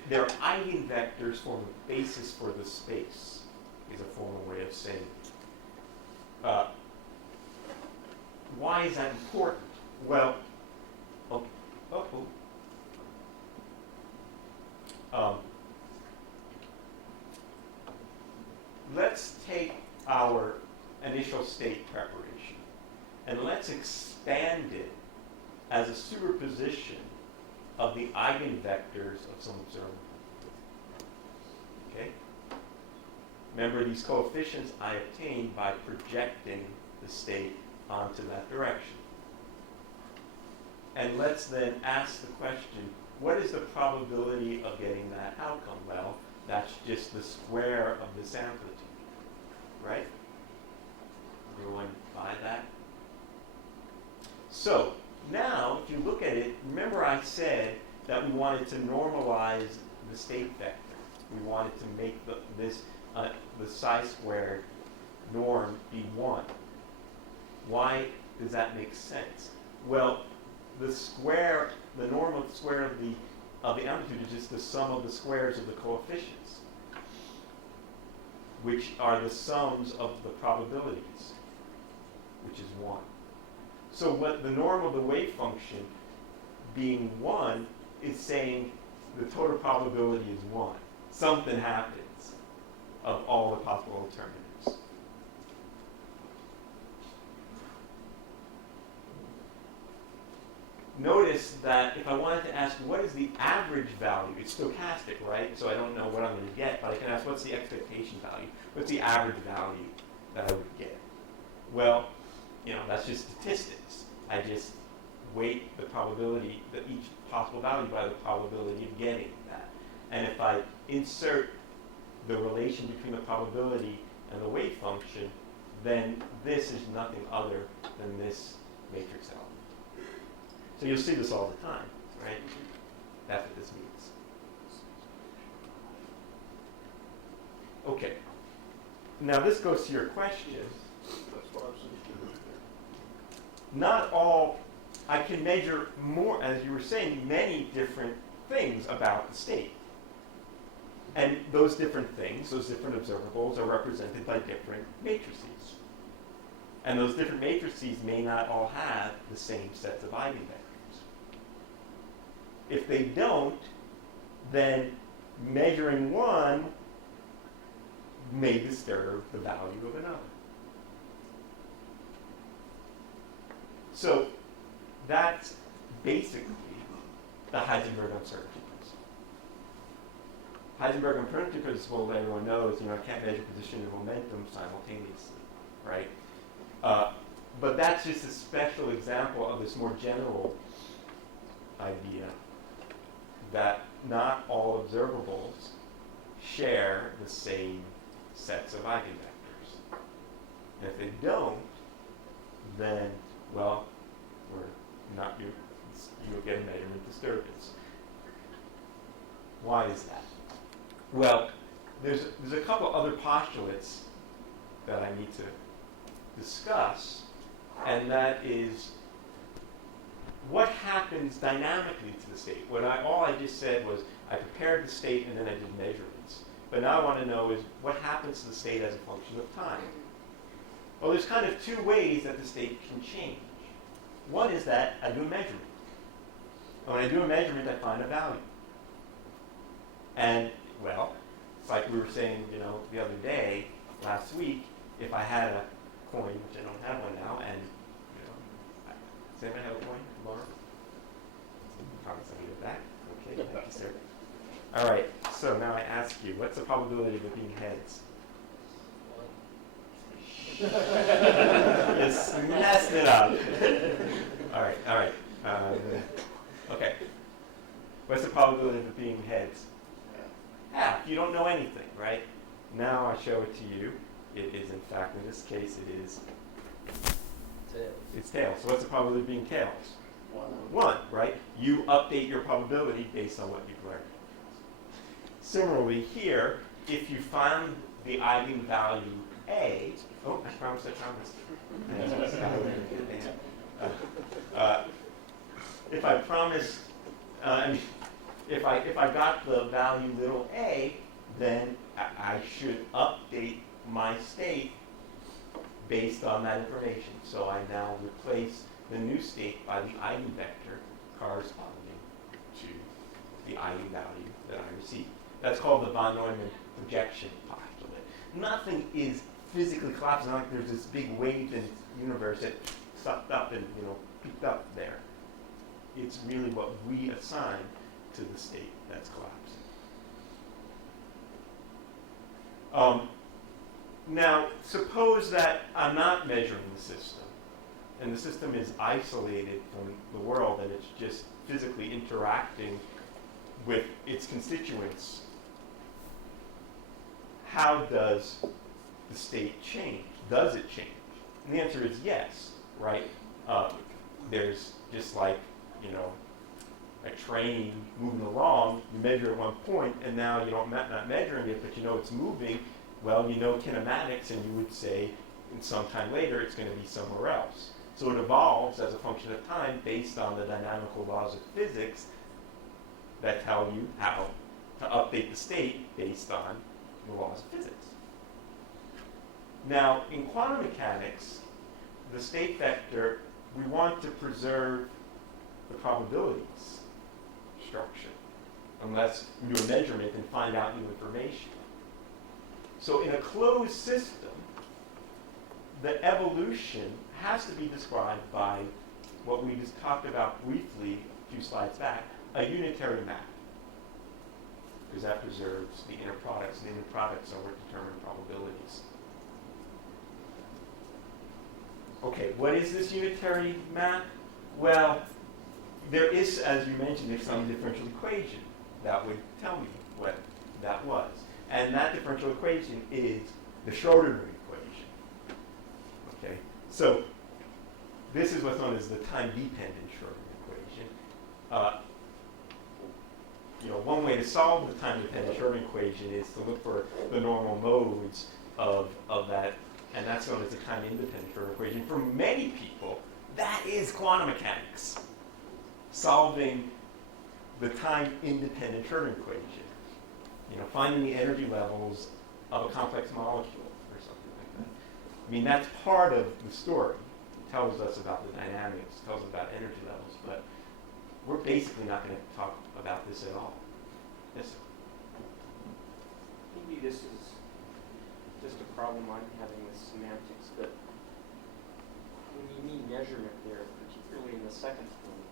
their eigenvectors form a basis for the space, is a formal way of saying it. Why is that important? Well, let's take our initial state preparation and let's expand it as a superposition of the eigenvectors of some observable. Okay? Remember, these coefficients I obtained by projecting the state onto that direction. And let's then ask the question, what is the probability of getting that outcome? Well, that's just the square of this amplitude, right? Everyone buy that? So now, if you look at it, remember I said that we wanted to normalize the state vector. We wanted to make the psi-squared norm be 1. Why does that make sense? Well, the norm of the square of the amplitude is just the sum of the squares of the coefficients, which are the sums of the probabilities, which is 1. So what the norm of the wave function being 1 is saying the total probability is 1. Something happens of all the possible alternatives. Notice that if I wanted to ask what is the average value, it's stochastic, right? So I don't know what I'm going to get, but I can ask what's the expectation value? What's the average value that I would get? Well, that's just statistics. I just weight the probability, each possible value by the probability of getting that. And if I insert the relation between the probability and the wave function, then this is nothing other than this matrix element. So you'll see this all the time, right? That's what this means. Okay. Now this goes to your question. That's what I was thinking. Not all, I can measure more, as you were saying, many different things about the state. And those different things, those different observables, are represented by different matrices. And those different matrices may not all have the same sets of eigenvectors. If they don't, then measuring one may disturb the value of another. So that's basically the Heisenberg uncertainty principle. Heisenberg uncertainty principle, everyone knows, I can't measure position and momentum simultaneously, right? But that's just a special example of this more general idea that not all observables share the same sets of eigenvectors. And if they don't, then, well, you'll get a measurement disturbance. Why is that? Well, there's a couple other postulates that I need to discuss, and that is what happens dynamically to the state. All I just said was I prepared the state and then I did measurements. But now I want to know is what happens to the state as a function of time. Well, there's kind of two ways that the state can change. One is that I do a measurement. And when I do a measurement, I find a value. And, well, it's like we were saying, the other day, last week, if I had a coin, which I don't have one now, and, does anybody have a coin? Laura? Promise I'll give it back. Okay, thank you, sir. All right, so now I ask you, what's the probability of it being heads? Just messed it up. All right. Okay. What's the probability of it being heads? Half. You don't know anything, right? Now I show it to you. It is, in fact, in this case, it is tails. It's tails. So what's the probability of being tails? 1, right? You update your probability based on what you've learned. Similarly here, if you find the eigenvalue A, I promised. If I promised, if I got the value little a, then I should update my state based on that information. So I now replace the new state by the eigenvector corresponding to the eigenvalue that I received. That's called the von Neumann projection postulate. Nothing is physically collapsing. Not like there's this big wave in the universe that sucked up and peaked up there. It's really what we assign to the state that's collapsing. Now, suppose that I'm not measuring the system, and the system is isolated from the world, and it's just physically interacting with its constituents. How does the state change? Does it change? And the answer is yes, right? There's just like, a train moving along, you measure at one point, and now you don't not measuring it, but it's moving. Well, kinematics, and you would say, in some time later, it's going to be somewhere else. So it evolves as a function of time based on the dynamical laws of physics that tell you how to update the state based on the laws of physics. Now, in quantum mechanics, the state vector, we want to preserve the probabilities structure, unless you do a measurement and find out new information. So in a closed system, the evolution has to be described by what we just talked about briefly a few slides back, a unitary map. Because that preserves the inner products, and the inner products are what determine probabilities. Okay, what is this unitary map? Well, there is, as you mentioned, some differential equation that would tell me what that was. And that differential equation is the Schrödinger equation. Okay, so this is what's known as the time-dependent Schrödinger equation. One way to solve the time-dependent Schrödinger equation is to look for the normal modes of that, and that's known as the time-independent Schrödinger equation. For many people, that is quantum mechanics, solving the time-independent Schrödinger equation. Finding the energy levels of a complex molecule or something like that. I mean, that's part of the story. It tells us about the dynamics, tells us about energy levels, but we're basically not going to talk about this at all. Yes, sir? Maybe this is just a problem I'm having with semantics, but when you mean measurement there, particularly in the second point,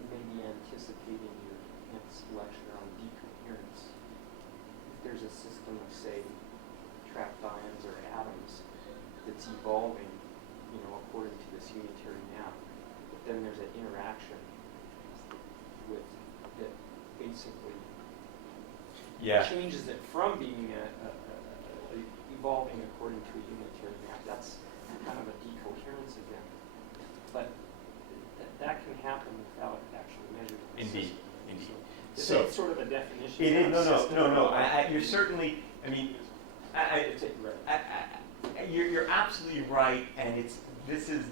you may be anticipating your next lecture on decoherence. If there's a system of, say, trapped ions or atoms that's evolving, according to this unitary map, but then there's an interaction with that basically Yeah. changes it from being evolving according to a unitary map. That's kind of a decoherence event. But that can happen without actually measuring the Indeed, system. indeed. So, So- it's sort of a definition. It is, of no, system. no. You're certainly, I mean, Right. you're absolutely right, and this is,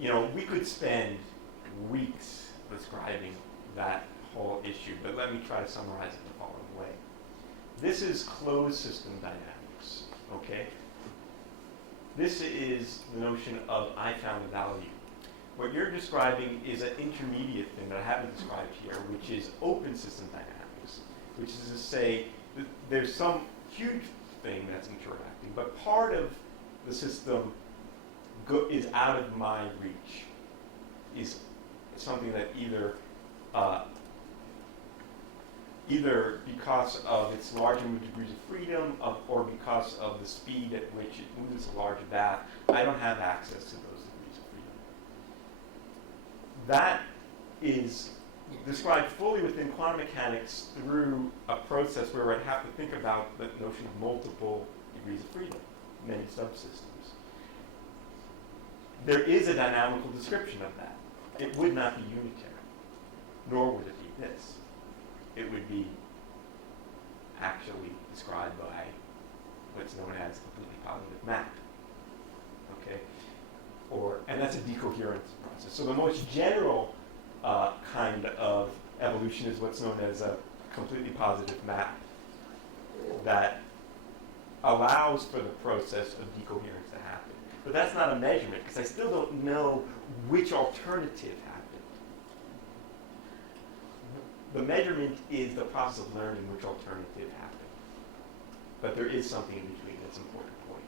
you know, we could spend weeks describing that whole issue, but let me try to summarize it the following way. This is closed system dynamics, okay? This is the notion of I found a value. What you're describing is an intermediate thing that I haven't described here, which is open system dynamics, which is to say that there's some huge thing that's interacting, but part of the system is out of my reach, is something that either because of its larger degrees of freedom or because of the speed at which it moves a large bath, I don't have access to those degrees of freedom. That is described fully within quantum mechanics through a process where I'd have to think about the notion of multiple degrees of freedom, many subsystems. There is a dynamical description of that. It would not be unitary, nor would it be this. It would be actually described by what's known as completely positive map. Okay? And that's a decoherence process. So the most general kind of evolution is what's known as a completely positive map that allows for the process of decoherence to happen. But that's not a measurement, because I still don't know which alternative happened. The measurement is the process of learning which alternative happened. But there is something in between that's an important point.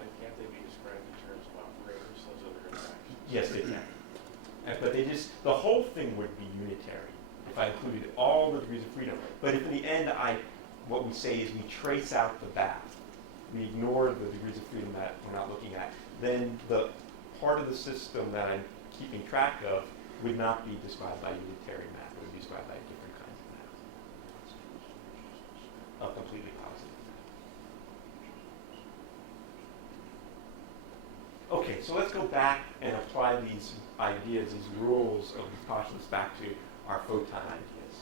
Then can't they be described in terms of operators, those other interactions? Yes, they can. But the whole thing would be unitary if I included all the degrees of freedom. But if in the end, what we say is we trace out the bath, we ignore the degrees of freedom that we're not looking at, then the part of the system that I'm keeping track of would not be described by unitary map. It would be described by different kinds of map. A completely positive map. Okay, so let's go back and apply these ideas, these rules of the postulates back to our photon ideas.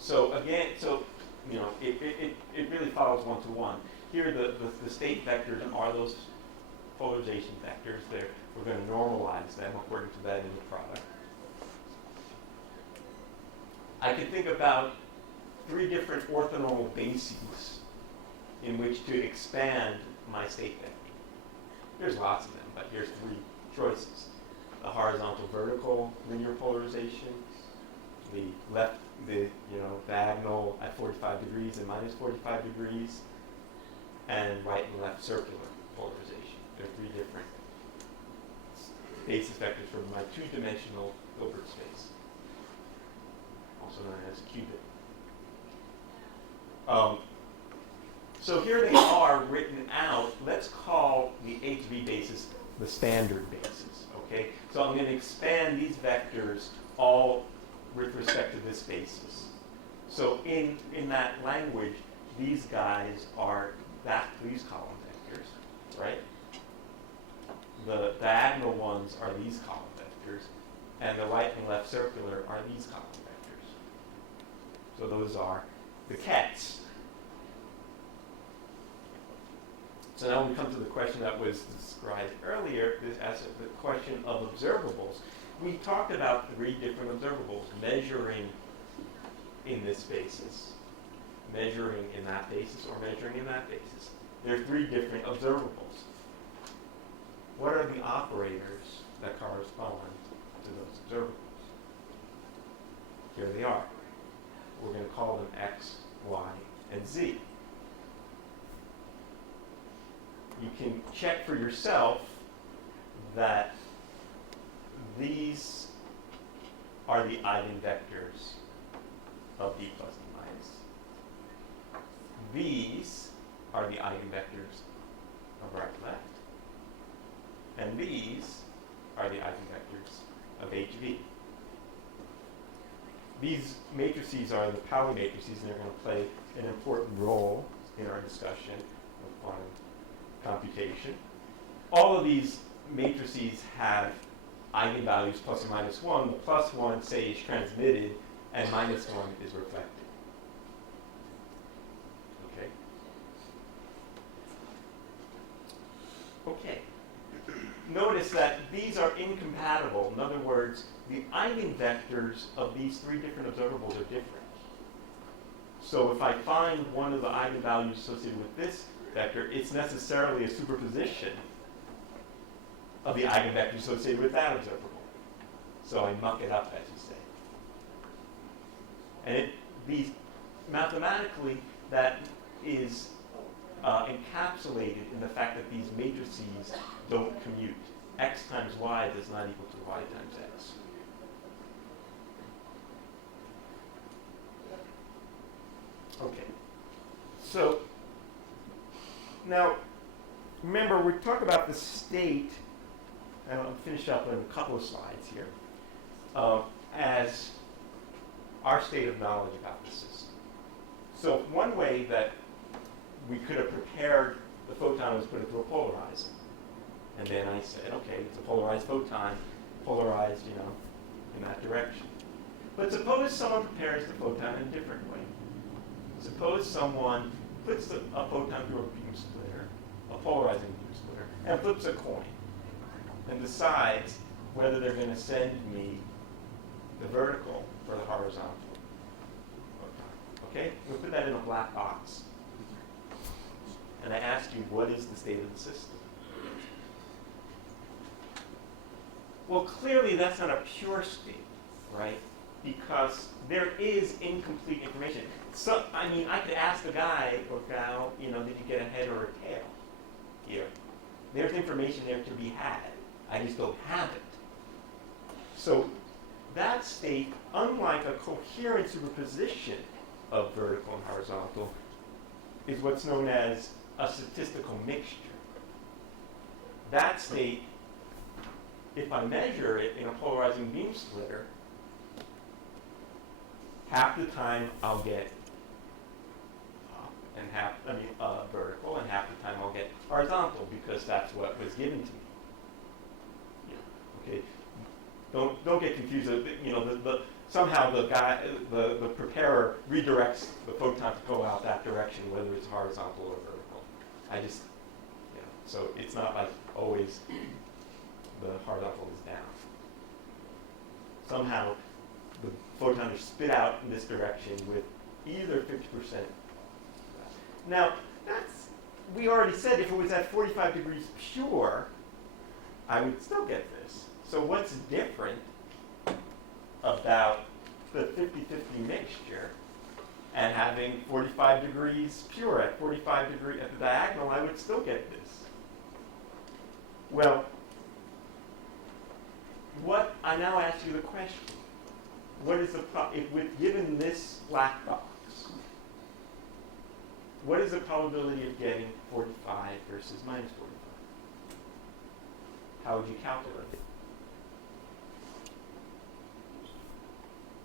So again, it really follows one-to-one. Here, the state vectors are those polarization vectors. We're going to normalize them according to that in the product. I can think about 3 different orthonormal bases in which to expand my state vector. There's lots of them, but here's 3 choices. The horizontal vertical linear polarization, the diagonal at 45 degrees and minus 45 degrees, and right and left circular polarization. There are 3 different basis vectors for my 2-dimensional Hilbert space, also known as qubit. So here they are written out. Let's call the HV basis the standard basis, okay? So I'm going to expand these vectors all with respect to this basis. So in that language, these guys are these column vectors, right? The diagonal ones are these column vectors, and the right and left circular are these column vectors. So those are the kets. So now we come to the question that was described earlier, as the question of observables. We talked about 3 different observables, measuring in this basis, measuring in that basis, or measuring in that basis. There are 3 different observables. What are the operators that correspond to those observables? Here they are. We're going to call them X, Y, and Z. You can check for yourself that these are the eigenvectors of d plus d minus. These are the eigenvectors of right left. And these are the eigenvectors of HV. these matrices are the Pauli matrices, and they're going to play an important role in our discussion of quantum computation. All of these matrices have eigenvalues plus or minus 1. The plus 1, say, is transmitted, and minus 1 is reflected. Okay? Okay. Notice that these are incompatible. In other words, the eigenvectors of these three different observables are different. So if I find one of the eigenvalues associated with this vector, it's necessarily a superposition of the eigenvector associated with that observable. So I muck it up, as you say. And mathematically, that is encapsulated in the fact that these matrices don't commute. X times y does not equal to y times x. Okay. So now, remember, we talk about the state, and I'll finish up in a couple of slides here, as our state of knowledge about the system. So one way that we could have prepared the photon was put it through a polarizer. And then I said, okay, it's a polarized photon, polarized, in that direction. But suppose someone prepares the photon in a different way. Suppose someone puts a photon through a beam splitter, a polarizing beam splitter, and flips a coin, and decides whether they're going to send me the vertical or the horizontal photon. Okay? We'll put that in a black box. And I ask you, what is the state of the system? Well, clearly that's not a pure state, right? Because there is incomplete information. So, I could ask the guy or gal, did you get a head or a tail here? There's information there to be had. I just don't have it. So that state, unlike a coherent superposition of vertical and horizontal, is what's known as a statistical mixture. That state, if I measure it in a polarizing beam splitter, half the time I'll get vertical, and half the time I'll get horizontal, because that's what was given to me. Okay. Don't get confused. Somehow the preparer redirects the photon to go out that direction, whether it's horizontal or vertical. So it's not like always the horizontal is down. Somehow the photon is spit out in this direction with either 50%. Now, we already said if it was at 45 degrees pure, I would still get this. So what's different about the 50-50 mixture and having 45 degrees pure at 45 degrees at the diagonal, I would still get this? Well, I now ask you the question. What is given this black box, what is the probability of getting 45 versus minus 45? How would you calculate it?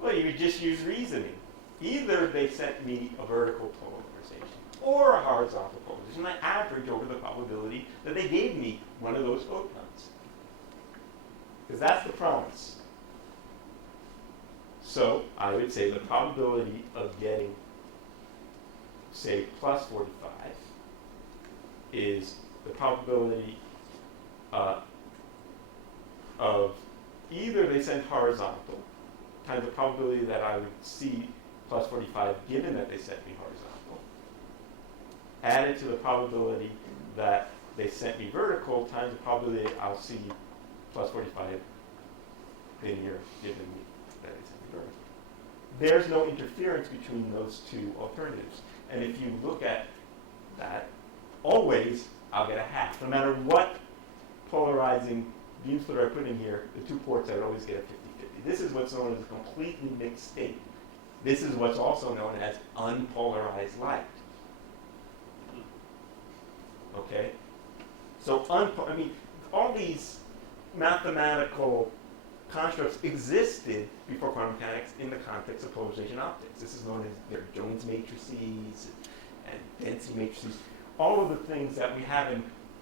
Well, you would just use reasoning. Either they sent me a vertical polarization or a horizontal polarization. I average over the probability that they gave me one of those photons. Because that's the promise. So I would say the probability of getting, say, plus 45 is the probability of either they sent horizontal times the probability that I would see plus 45 given that they sent me horizontal, added to the probability that they sent me vertical times the probability I'll see plus 45 linear given me that they sent me vertical. There's no interference between those two alternatives. And if you look at that, always I'll get a half. No matter what polarizing beam splitter I put in here, the two ports I would always get a 50-50. This is what's known as a completely mixed state. This is what's also known as unpolarized light. Okay? So, all these mathematical constructs existed before quantum mechanics in the context of polarization optics. This is known as their Jones matrices and density matrices. All of the things that we have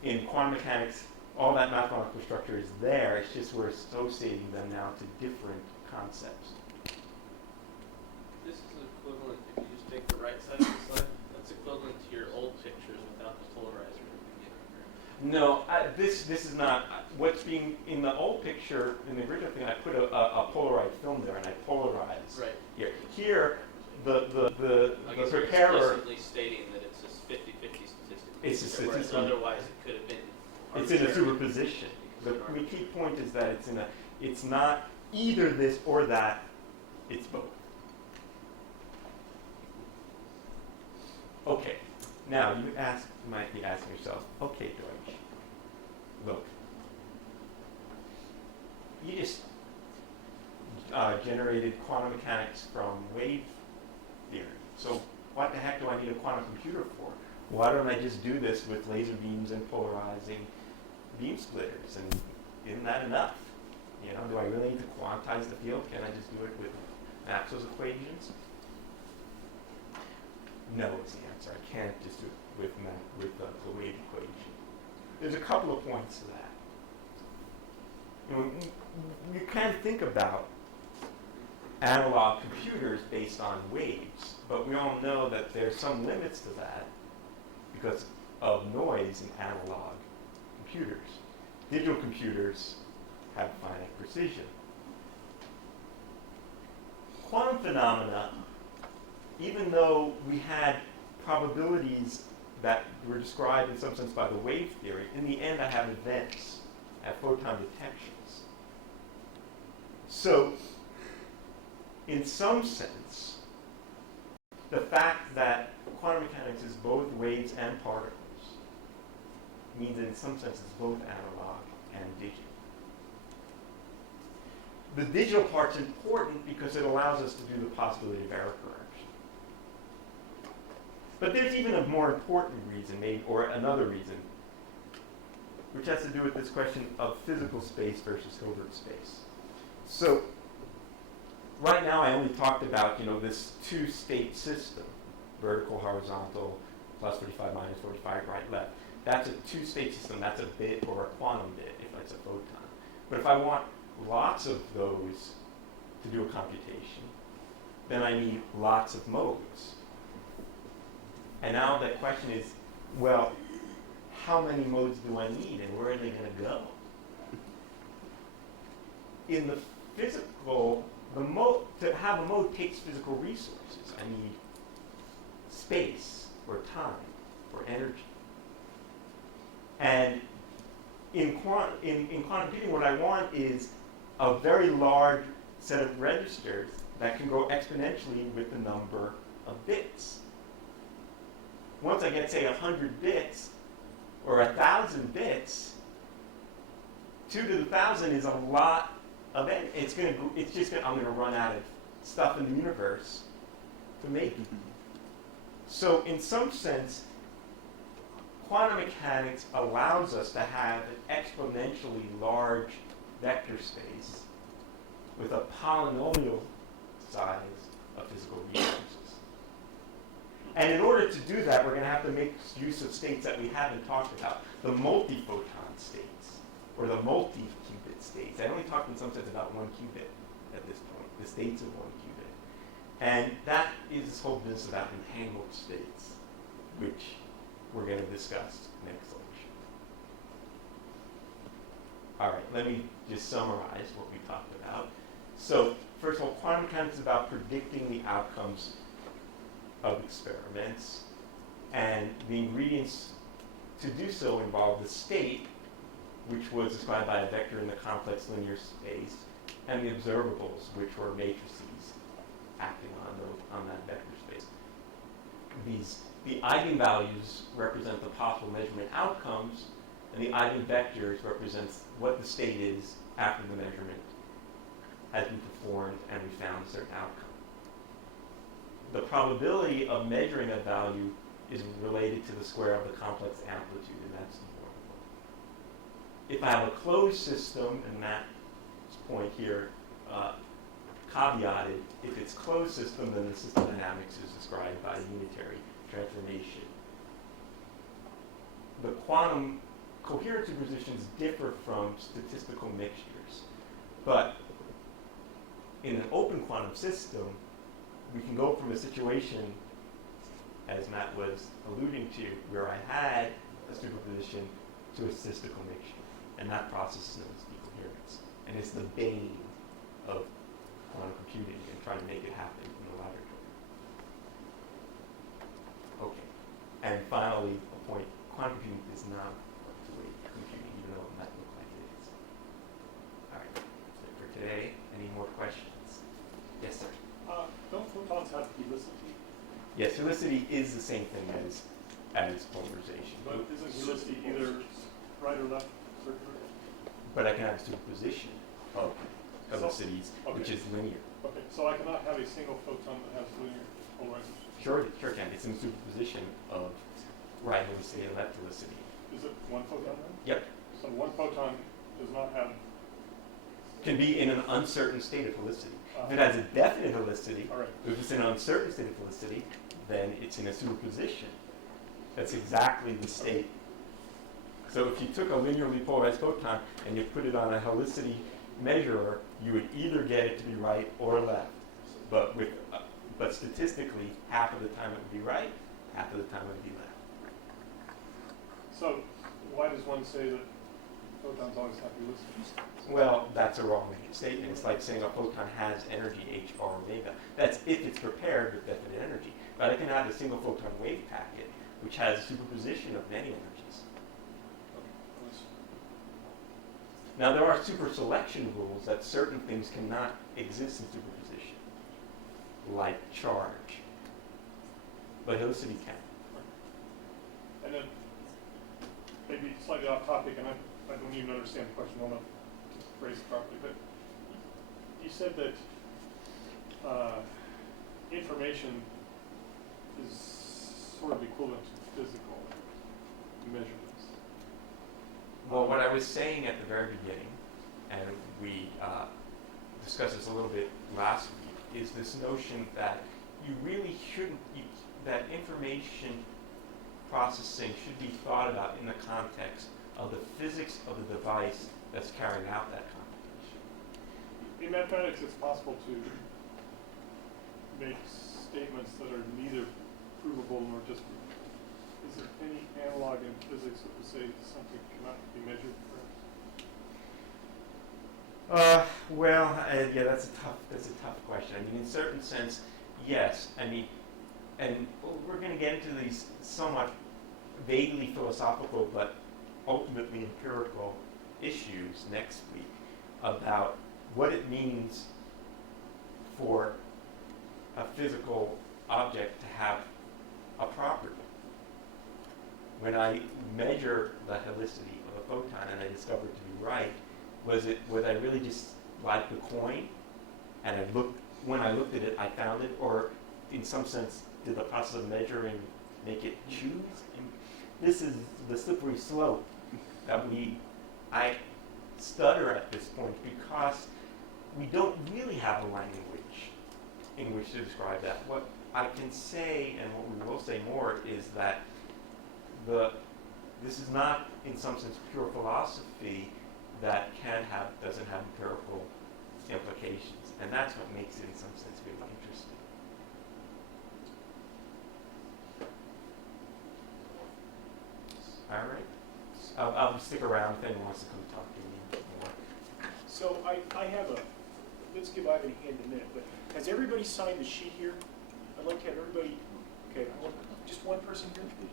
in quantum mechanics, all that mathematical structure is there. It's just we're associating them now to different concepts. This is equivalent, if you just take the right side of the slide, that's equivalent to your old pictures without the polarizer at the beginning. No, this is not. What's being in the old picture, in the original thing, I put a Polaroid film there and I polarized. Right. Here, the I guess you're preparer. explicitly stating that it's a 50-50 statistic. It's a Whereas statistical. otherwise it could have been. It's in a arbitrary. superposition. The key point is that it's not either this or that. It's both. Okay. Now you might be asking yourself, okay, Deutsch, look, you just generated quantum mechanics from wave theory. So what the heck do I need a quantum computer for? Why don't I just do this with laser beams and polarizing beam splitters? And isn't that enough? You know, do I really need to quantize the field? Can I just do it with Maxwell's equations? No is the answer. I can't just do it with the wave equation. There's a couple of points to that. You know, you can think about analog computers based on waves, but we all know that there's some limits to that because of noise in analog computers. Digital computers have finite precision. Quantum phenomena, even though we had probabilities that were described in some sense by the wave theory, in the end I have events, I have photon detections. So, in some sense, the fact that quantum mechanics is both waves and particles means that in some sense it's both analog and digital. The digital part's important because it allows us to do the possibility of error correction. But there's even a more important reason, or another reason, which has to do with this question of physical space versus Hilbert space. So, right now I only talked about, this two-state system, vertical, horizontal, plus 45, minus 45, right, left. That's a two-state system. That's a bit or a quantum bit if it's a photon. But if I want lots of those to do a computation, then I need lots of modes. And now the question is, well, how many modes do I need and where are they going to go? In the physical, to have a mode takes physical resources. I need space or time or energy. And in quantum computing, what I want is a very large set of registers that can grow exponentially with the number of bits. Once I get, say, 100 bits or 1,000 bits, 2 to the 1,000 is a lot of it. I'm going to run out of stuff in the universe to make it. So in some sense, quantum mechanics allows us to have an exponentially large vector space with a polynomial size of physical resources. And in order to do that, we're going to have to make use of states that we haven't talked about, the multi-photon states, or the multi-qubit states. I only talked in some sense about 1 qubit at this point, the states of 1 qubit. And that is this whole business about entangled states, which we're going to discuss next lecture. All right, let me just summarize what we talked about. So, first of all, quantum mechanics is about predicting the outcomes of experiments, and the ingredients to do so involve the state, which was described by a vector in the complex linear space, and the observables, which were matrices acting on that vector space. The eigenvalues represent the possible measurement outcomes, and the eigenvectors represents what the state is after the measurement has been performed and we found a certain outcome. The probability of measuring a value is related to the square of the complex amplitude, and that's the formula. If I have a closed system, and that point here, caveated, if it's closed system, then the system dynamics is described by unitary transformation. The quantum coherent superpositions differ from statistical mixtures, but in an open quantum system, we can go from a situation, as Matt was alluding to, where I had a superposition to a statistical mixture, and that process is known as decoherence. And it's the bane of quantum computing and trying to make it happen in the laboratory. Okay, and finally, a point, quantum computing is not two-way computing, even though it might look like it is. All right, that's it for today. Any more questions? Yes, sir. Don't photons have helicity? Yes, helicity is the same thing as polarization. But isn't helicity either right or left circular? But I can have a superposition of helicities, which okay. is linear. Okay, so I cannot have a single photon that has linear polarization. Sure can. It's in superposition of right helicity and left helicity. Is it one photon then? Yep. So one photon does not have. Can be in an uncertain state of helicity. If it has a definite helicity, All right. if it's in an uncertain state of helicity, then it's in a superposition. That's exactly the state. So if you took a linearly polarized photon and you put it on a helicity measurer, you would either get it to be right or left. But statistically, half of the time it would be right, half of the time it would be left. So why does one say that photons always have helicity? Well, that's a wrong statement. It's like saying a photon has energy, h bar omega. That's if it's prepared with definite energy. But I can have a single photon wave packet, which has a superposition of many energies. Now, there are super selection rules that certain things cannot exist in superposition, like charge. But helicity can. And then, maybe slightly off topic, and I don't even understand the question well enough to phrase it properly, but you said that information is sort of equivalent to physical measurements. Well, what I was saying at the very beginning, and we discussed this a little bit last week, is this notion that you really shouldn't, that information processing should be thought about in the context of the physics of the device that's carrying out that computation. In mathematics, it's possible to make statements that are neither provable nor disprovable. Is there any analog in physics that would say something cannot be measured, perhaps? Yeah, that's a tough question. I mean, in a certain sense, yes. I mean, and we're going to get into these somewhat vaguely philosophical but ultimately empirical issues next week about what it means for a physical object to have a property. When I measure the helicity of a photon and I discover it to be right, was I really just like the coin and when I looked at it I found it, or in some sense did the process of measuring make it choose? And this is the slippery slope that I stutter at this point because we don't really have a language in which to describe that. What I can say, and what we will say more, is that this is not, in some sense, pure philosophy that doesn't have empirical implications, and that's what makes it, in some sense, really interesting. All right. I'll stick around if anyone wants to come talk to me more. So I have let's give Ivan a hand in a minute, but has everybody signed the sheet here? I'd like to have everybody, okay, just one person here? Could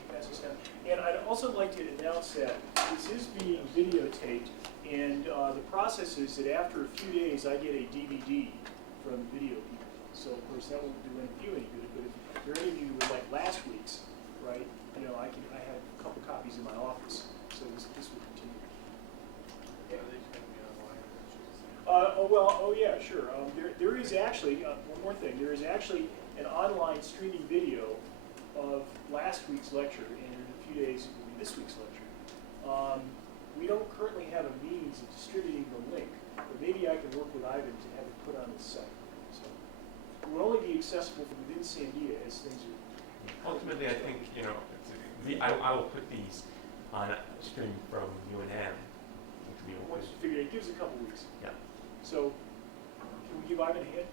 you pass this down? And I'd also like to announce that this is being videotaped, and the process is that after a few days, I get a DVD from video people. So, of course, that won't do you any good, but if there are any of you who would like last week's, right, I have a couple copies in my office, so this will continue. Are they just gonna be online? Yeah, sure. There is actually, one more thing, there is actually an online streaming video of last week's lecture, and in a few days it will be this week's lecture. we don't currently have a means of distributing the link, but maybe I can work with Ivan to have it put on the site. So it will only be accessible from within Sandia as things are. Ultimately, I think, you know, I will put these on a stream from UNM, which we will. Once you figure it gives a couple weeks. Yeah. So can we give Ivan a hand?